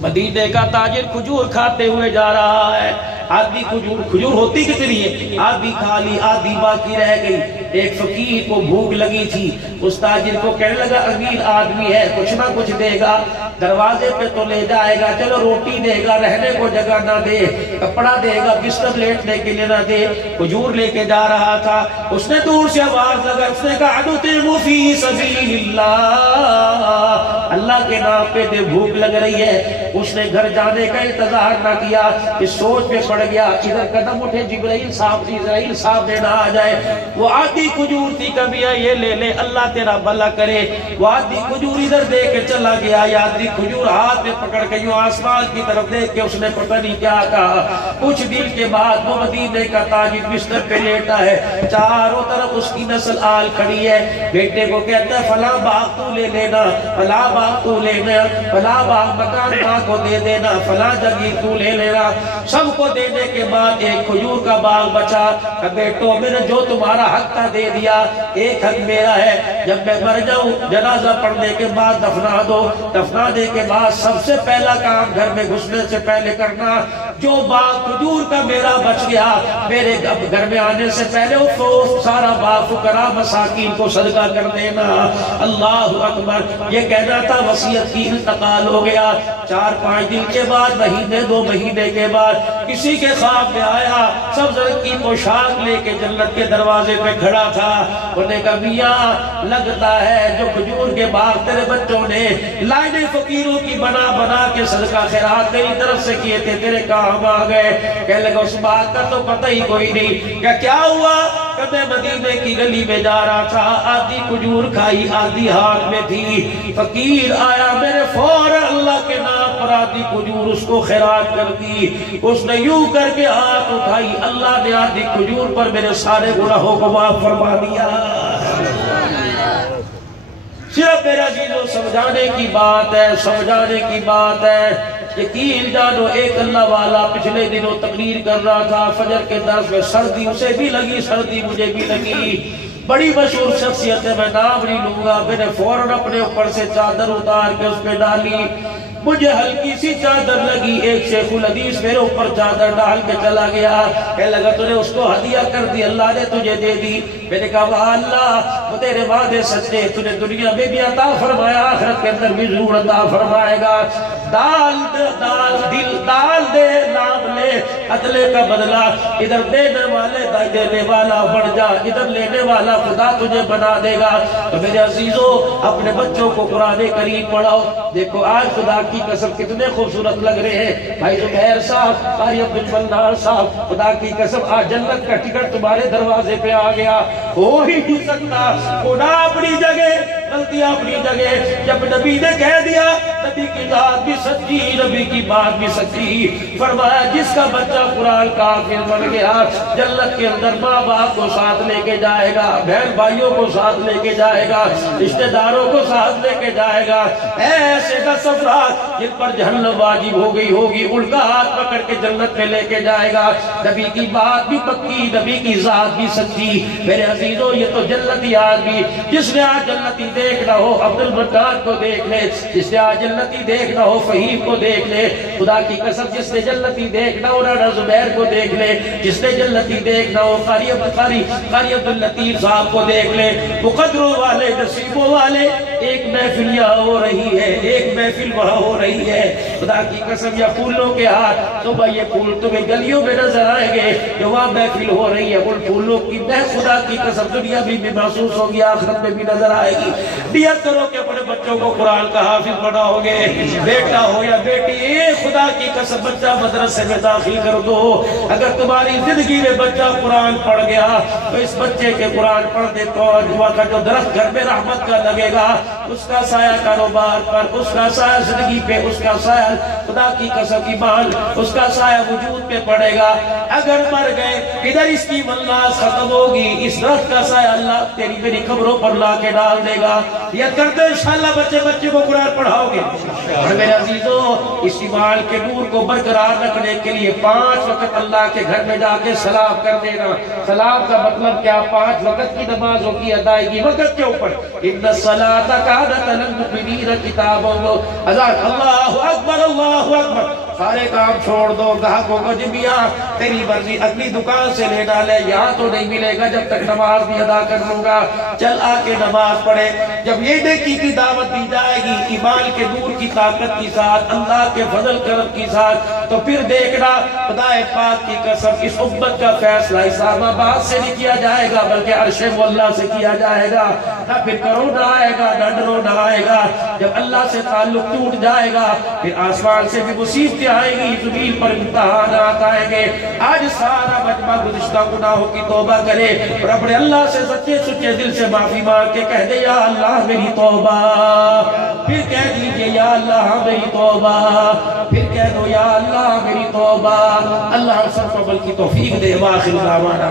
مدینے کا تاجر کھجور کھاتے ہوئے جا رہا ہے، آدھی کھجور ہوتی کتنی ہے، آدھی کھالی آدھی باقی رہ گئی۔ ایک فقیر کو بھوک لگی تھی، اس تاجر کو کہنے لگا امیر آدمی ہے، کچھ نہ کچھ دے گا، دروازے پہ تو لے جائے گا، چلو روٹی دے گا، رہنے کو جگہ نہ دے، کپڑا دے گا، بستر لیٹنے کے لیے نہ دے۔ کھجور لے کے جا رہا تھا، اس نے دور سے آواز لگا، اس نے کہا اطعموا فی سبیل اللہ، اللہ کے نام پہ دے، بھوک لگ رہی ہے۔ اس نے گھر جانے کا انتظار نہ کیا، اس سوچ میں پڑ گیا، ادھر قدم اٹھے جبرائیل صاحب دینا آ جائے، وہ آدھی کھجور تھی، کبھی یہ لے لے اللہ تیرا بھلا کرے، وہ آدھی کھجور ادھر دے کے چلا گیا، یا آدھی کھجور ہاتھ میں پکڑ کے یوں آسمان کی طرف دیکھ کے اس نے پتہ نہیں کیا کہا۔ کچھ دن کے بعد وہ مدینے کا تاجر بستر پہ لیٹا ہے، چاروں طرف اس کی نسل آل کھڑی ہے، بیٹے کو کہتا ہے فلاں باغ تو لے لینا، فلاں باغ تو لینا، فلاں باغ مکان ماں کو دے دینا، فلاں جگہ تو لے لینا۔ سب کو دینے کے بعد ایک کھجور کا باغ بچا، کہ بیٹو میں نے جو تمہارا حق تھا دے دیا، ایک حق میرا ہے، جب میں مر جاؤں جنازہ پڑھنے کے بعد دفنا دو، دفنا دے کے بعد سب سے پہلا کام گھر میں گھسنے سے پہلے کرنا، جو باغ کھجور کا میرا بچ گیا میرے گھر میں آنے سے پہلے وہ سارا باغ فقراء مساکین کو صدقہ کر دینا۔ اللہ اکبر، یہ کہنا تھا، وصیت کی، انتقال ہو گیا۔ 4-5 دن کے بعد، مہینے 2 مہینے کے بعد کسی کے خواب میں آیا، سبز رنگ کی پوشاک لے کے جنت کے دروازے پہ کھڑا تھا، انہوں نے کہا میاں لگتا ہے جو کھجور کے باغ تیرے بچوں نے لائن فقیروں کی بنا بنا کے صدقہ خیرات تیری طرف سے کیے تھے، تیرے کام آ گئے۔ کہنے لگا اس بات کا تو پتہ ہی کوئی نہیں، کیا ہوا؟ کہ میں مدینے کی گلی میں جا رہا تھا، آدھی کھجور کھائی آدھی ہاتھ میں تھی، فقیر آیا، میرے فوراً اللہ کے نام پر آدھی کھجور اس کو خیرات کر دی، اس نے یوں کر کے ہاتھ اٹھائی، اللہ نے آدھی کھجور پر میرے سارے گناہوں کو معاف فرما دیا۔ صرف میرا عزیزو سمجھانے کی بات ہے، سمجھانے کی بات ہے۔ یقین جانو ایک اللہ والا پچھلے دنوں تقریر کر رہا تھا، فجر کے درس میں سردی اسے بھی لگی، سردی مجھے بھی لگی، بڑی مشہور شخصیت ہے، میں نام نہیں لوں گا، میں نے فوراً اپنے اوپر سے چادر اتار کے اس پہ ڈالی، مجھے ہلکی سی چادر لگی، ایک شیخ الحدیث میرے اوپر چادر ڈال کے چلا گیا، کہنے لگا تو نے اس کو ہدیہ کر دی، اللہ نے تجھے دے دی۔ میں نے کہا واہ اللہ، وہ تیرے وعدے سچے، تو نے دنیا میں بھی عطا فرمایا، آخرت کے اندر بھی ضرور عطا فرمائے گا۔ دال دے نام لے، عدلے کا بدلہ، ادھر دینے والا بڑھ جا، ادھر لینے والا خدا تجھے بنا دے گا۔ تو میرے عزیزوں اپنے بچوں کو قرآن کریم پڑھاؤ۔ دیکھو آج خدا کی قسم کتنے خوبصورت لگ رہے ہیں بھائی زبیر صاحب، قاری عبد المنان صاحب، خدا کی قسم آج جنت کا ٹکٹ تمہارے دروازے پہ آ گیا۔ ہو ہی نہیں سکتا، خدا اپنی جگہ، غلطیاں اپنی جگہ۔ جب نبی نے کہہ دیا نبی کی ذات بھی سچی، نبی کی بات بھی سچی، فرمایا جس کا بچہ قرآن کا حافظ بن گیا جنت کے اندر ماں باپ کو ساتھ لے کے جائے گا، بہن بھائیوں کو ساتھ لے کے جائے گا، رشتہ داروں کو ساتھ لے کے جائے گا۔ ایسے دس افراد جن پر جہنم واجب ہو گئی ہوگی ان کا ہاتھ پکڑ کے جنت میں لے کے جائے گا۔ نبی کی بات بھی پکی، نبی کی ذات بھی سچی۔ میرے عزیزوں یہ تو جنتی آدمی، جس نے آج جنتی دیکھنا ہو عبد المنان کو دیکھ لے، جس نے آج جنتی دیکھنا ہو فہیم کو دیکھ لے، خدا کی قسم جس نے جنتی دیکھنا ہو رانا زبیر کو دیکھ لے، جس نے جنتی دیکھنا ہو قاری عبد اللطیف صاحب کو دیکھ لے۔ مقدروں والے، نصیبوں والے، ایک محفل یہاں ہو رہی ہے، ایک محفل وہاں ہو رہی ہے۔ خدا کی قسم یا پھولوں کے ہاتھ، صبح یہ پھول تمہیں گلیوں میں نظر آئیں گے جو وہاں محفل ہو رہی ہے، ان پھولوں کی خدا کی قسم دنیا بھی محسوس ہوگی، آخرت میں بھی نظر آئے گی۔ نیت کرو کہ اپنے بچوں کو قرآن کا حافظ بناؤ گے، بیٹا ہو یا بیٹی، خدا کی قسم بچہ مدرسے میں داخل کر دو۔ اگر تمہاری زندگی میں بچہ قرآن پڑھ گیا تو اس بچے کے قرآن پڑھنے تو کا جو درخت گھر میں رحمت کا لگے گا، اس کا سایہ کاروبار پر، اس کا سایہ زندگی پہ، اس کا سایہ خدا کی قسم ایمان، اس کا سایہ وجود پہ پڑے گا۔ اگر مر گئے ادھر اس کی ملناس ختم ہوگی، اس درخت کا سایہ اللہ تیری میری قبروں پر لا کے ڈال دے گا۔ یہ کرتے انشاءاللہ بچے کو قرآن پڑھاؤ گے۔ اور میرے عزیزوں اس ایمان کے نور کو برقرار رکھنے کے لیے 5 وقت اللہ کے گھر میں جا کے سلام کر دینا۔ سلام کا مطلب کیا؟ 5 وقت کی نمازوں کی ادائیگی وقت کے اوپر۔ ان الصلاۃ کانت علی المؤمنین کتابا موقوتا۔ اللہ اکبر، اللہ اکبر۔ سارے کام چھوڑ دو، گاہکوں کو جبیا تیری مرضی اگلی دکان سے لے ڈالے، یہاں تو نہیں ملے گا جب تک نماز نہیں ادا کر لوں گا، چل آ کے نماز پڑھے۔ جب یہ نیکی کی دعوت دی جائے گی ایمان کے نور کی طاقت کی ساتھ، اللہ کے فضل کرم کی ساتھ، تو پھر دیکھنا خدا پاک کی قسم اس امت کا فیصلہ اسلام آباد سے نہیں کیا جائے گا بلکہ عرش مولا سے کیا جائے گا۔ نہ پھر کرونا آئے گا، نہ ڈرونا آئے گا۔ جب اللہ سے تعلق ٹوٹ جائے گا پھر آسمان سے بھی مصیبتیں آئیں گی، زمین پر امتحانات آئیں گے۔ آج سارا مجمع گزشتہ گناہوں کی توبہ کرے اور اپنے اللہ سے سچے سچے دل سے معافی مانگ کے کہہ دے یا اللہ میری توبہ، پھر کہہ دیجئے یا اللہ میری توبہ، پھر کہہ دو یا اللہ میری توبہ۔ اللہ ہم سب کو عمل کی توفیق دے۔ وآخر دعوانا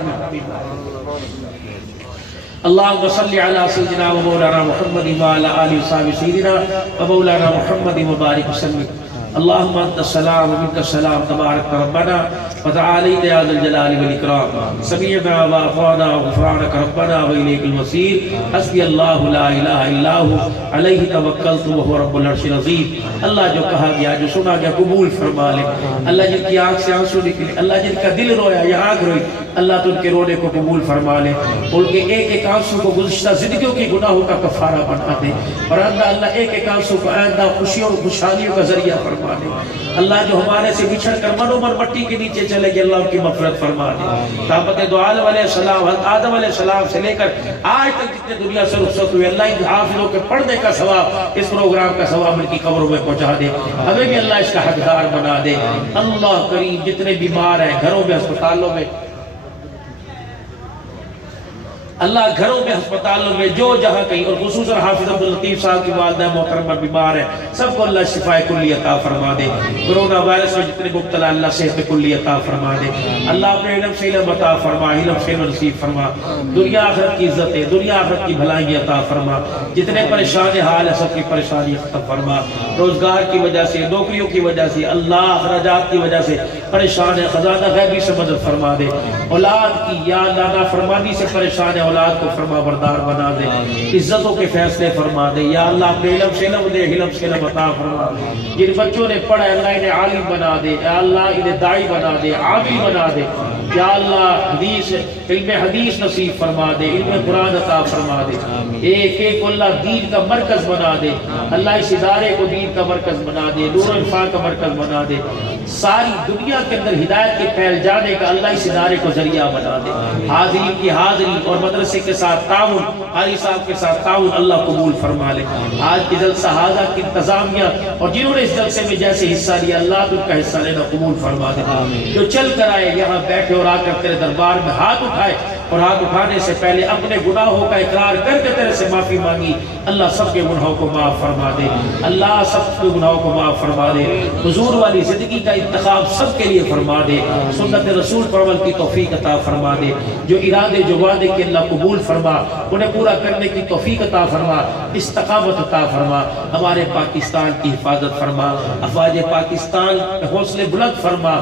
اللہم صلی علی سیدنا و مولانا محمد وعلی آلہ وصحبہ سیدنا و مولانا محمد مبارک وسلم۔ اللہم انت السلام و منک السلام تبارک ربنا وتعالیت یا ذا الجلال والاکرام، سمیعنا و اطعنا غفرانک ربنا و الیک المصیر، حسبی اللہ لا الہ الا ہو علیہ توکلت وہو رب العرش العظیم۔ اللہ جو کہا گیا، جو سنا گیا قبول فرما لے۔ اللہ جن کی آنکھ سے آنسو نکلے، اللہ جن کا دل رویا یا آنکھ روئی، اللہ تو ان کے رونے کو قبول فرما لے، ان کے ایک ایک آنسو کو گزشتہ زندگیوں کی گناہوں کا کفارہ بنا دے، اور اللہ ایک ایک آنسو کو آئندہ خوشیوں اور خوشحالیوں کا ذریعہ فرما دے۔ اللہ جو ہمارے سے بچھڑ کر من و من مٹی کے نیچے چلے گئے، اللہ ان کی مغفرت فرما دے۔ طاقت دو عالم علیہ السلام، حضرت آدم علیہ السلام سے لے کر آج تک جتنے دنیا سے رخصت ہوئے، اللہ ان حافظوں کے پڑھنے کا ثواب، اس پروگرام کا ثواب ان کی قبروں میں پہنچا دے۔ ہمیں بھی اللہ اس کا حقدار بنا دے۔ اللہ کریم جتنے بیمار ہیں گھروں میں، ہسپتالوں میں، اللہ گھروں میں، ہسپتالوں میں، جو جہاں کہیں، اور خصوصاً حافظ عبد اللطیف صاحب کی والدہ محترمہ بیمار ہے، سب کو اللہ شفاء کلی عطا فرما دے۔ کرونا وائرس میں جتنے مبتلا اللہ صحت کلی عطا فرما دے۔ اللہ اپنے علم سے علم عطا فرما، علم سے علم نصیب فرما، دنیا آخرت کی عزت ہے، دنیا آخرت کی بھلائی عطا فرما۔ جتنے پریشان حال ہے سب کی پریشانی ختم فرما۔ روزگار کی وجہ سے، نوکریوں کی وجہ سے، اللہ اخراجات کی وجہ سے پریشان ہے، خزانہ غیبی سے مدد فرما دے۔ اولاد کی یا اللہ نافرمانی سے پریشان ہے، اولاد کو فرما بردار بنا دے، عزتوں کے فیصلے فرما دے۔ یا اللہ اپنے علم سے علم دے، علم سے علم عطا فرما۔ جن بچوں نے پڑھا اللہ انہیں عالم بنا دے، یا اللہ انہیں داعی بنا دے، عامل بنا دے۔ یا اللہ حدیث علم حدیث نصیب فرما دے، علم قرآن عطا فرما دے، ایک ایک کو اللہ دین کا مرکز بنا دے، اللہ اس ادارے کو دین کا مرکز بنا دے، نور و عرفان کا مرکز بنا دے، ساری دنیا کے اندر ہدایت کے پھیل جانے کا اللہ اس ادارے کو ذریعہ بنا دے، حاضرین کی حاضری اور مدرسے کے ساتھ تعاون، قاری صاحب کے ساتھ تعاون اللہ قبول فرما لے۔ آج کی جلسہ حاضہ کی انتظامیہ اور جنہوں نے اس جلسے میں جیسے حصہ لیا اللہ ان کا حصہ لینا قبول فرما دے، جو چل کر آئے یہاں بیٹھے اور آ کر تیرے دربار میں ہاتھ اٹھائے اور ہاتھ اٹھانے سے پہلے اپنے گناہوں کا اقرار کر کے تیرے سے معافی مانگی، اللہ سب کے گناہوں کو معاف فرما دے، اللہ سب کے گناہوں کو معاف فرما دے، حضور والی زندگی کا انتخاب سب کے لیے فرما دے، سنت رسول پر عمل کی توفیق عطا فرما دے، جو ارادے جو وعدے کے اللہ قبول فرما انہیں پورا کرنے کی توفیق عطا فرما، استقامت عطا فرما، ہمارے پاکستان کی حفاظت فرما، افواج پاکستان حوصلے بلند فرما،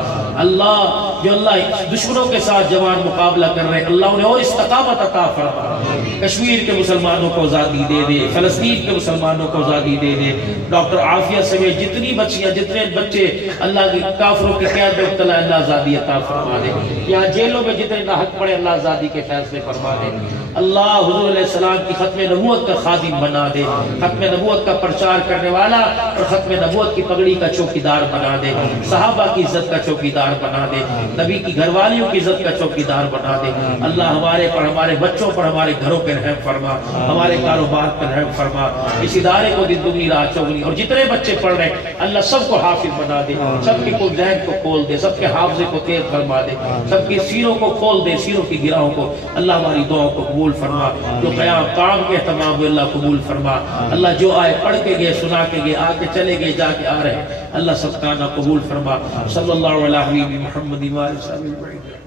اللہ جو اللہ دشمنوں کے ساتھ جوان مقابلہ کر رہے ہیں اللہ انہیں اور استقامت عطا فرما، کشمیر کے مسلمانوں کو آزادی دے دے، فلسطین کے مسلمانوں کو آزادی دے دے، ڈاکٹر عافیہ سمیت جتنی بچیاں جتنے بچے اللہ کی کافروں کی قید میں مبتلا اللہ آزادی عطا فرما دے، یہاں جیلوں میں جتنے ناحق پڑے اللہ آزادی کے فیصلے فرما دے، اللہ حضور علیہ السلام کی ختم نبوت کا خادم بنا دے، ختم نبوت کا پرچار کرنے والا اور ختم نبوت کی پگڑی کا چوکیدار بنا دے، صحابہ کی عزت کا چوکیدار بنا دے، نبی کی گھر والیوں کی عزت کا چوکیدار بنا دے، اللہ ہمارے پر ہمارے بچوں پر ہمارے گھروں پہ رحم فرما، ہمارے کاروبار پر رحم فرما، اس ادارے کو دن دگنی رات چوگنی اور جتنے بچے پڑھ رہے ہیں اللہ سب کو حافظ بنا دے، سب کے ذہن کو کھول دے، سب کے حافظے کو تیز فرما دے، سب کی سینوں کو کھول دے، سینوں کی گراہوں کو اللہ ہماری دعاؤں کو قبول فرما، جو قیام کام کے اہتمام ہوئے اللہ قبول فرما، اللہ جو آئے پڑھ کے گئے سنا کے گئے آ کے چلے گئے جا کے آ رہے ہیں اللہ سب کا نا قبول فرما، صلی اللہ علیہ وسلم محمد و آلہ وصحبہ اجمعین۔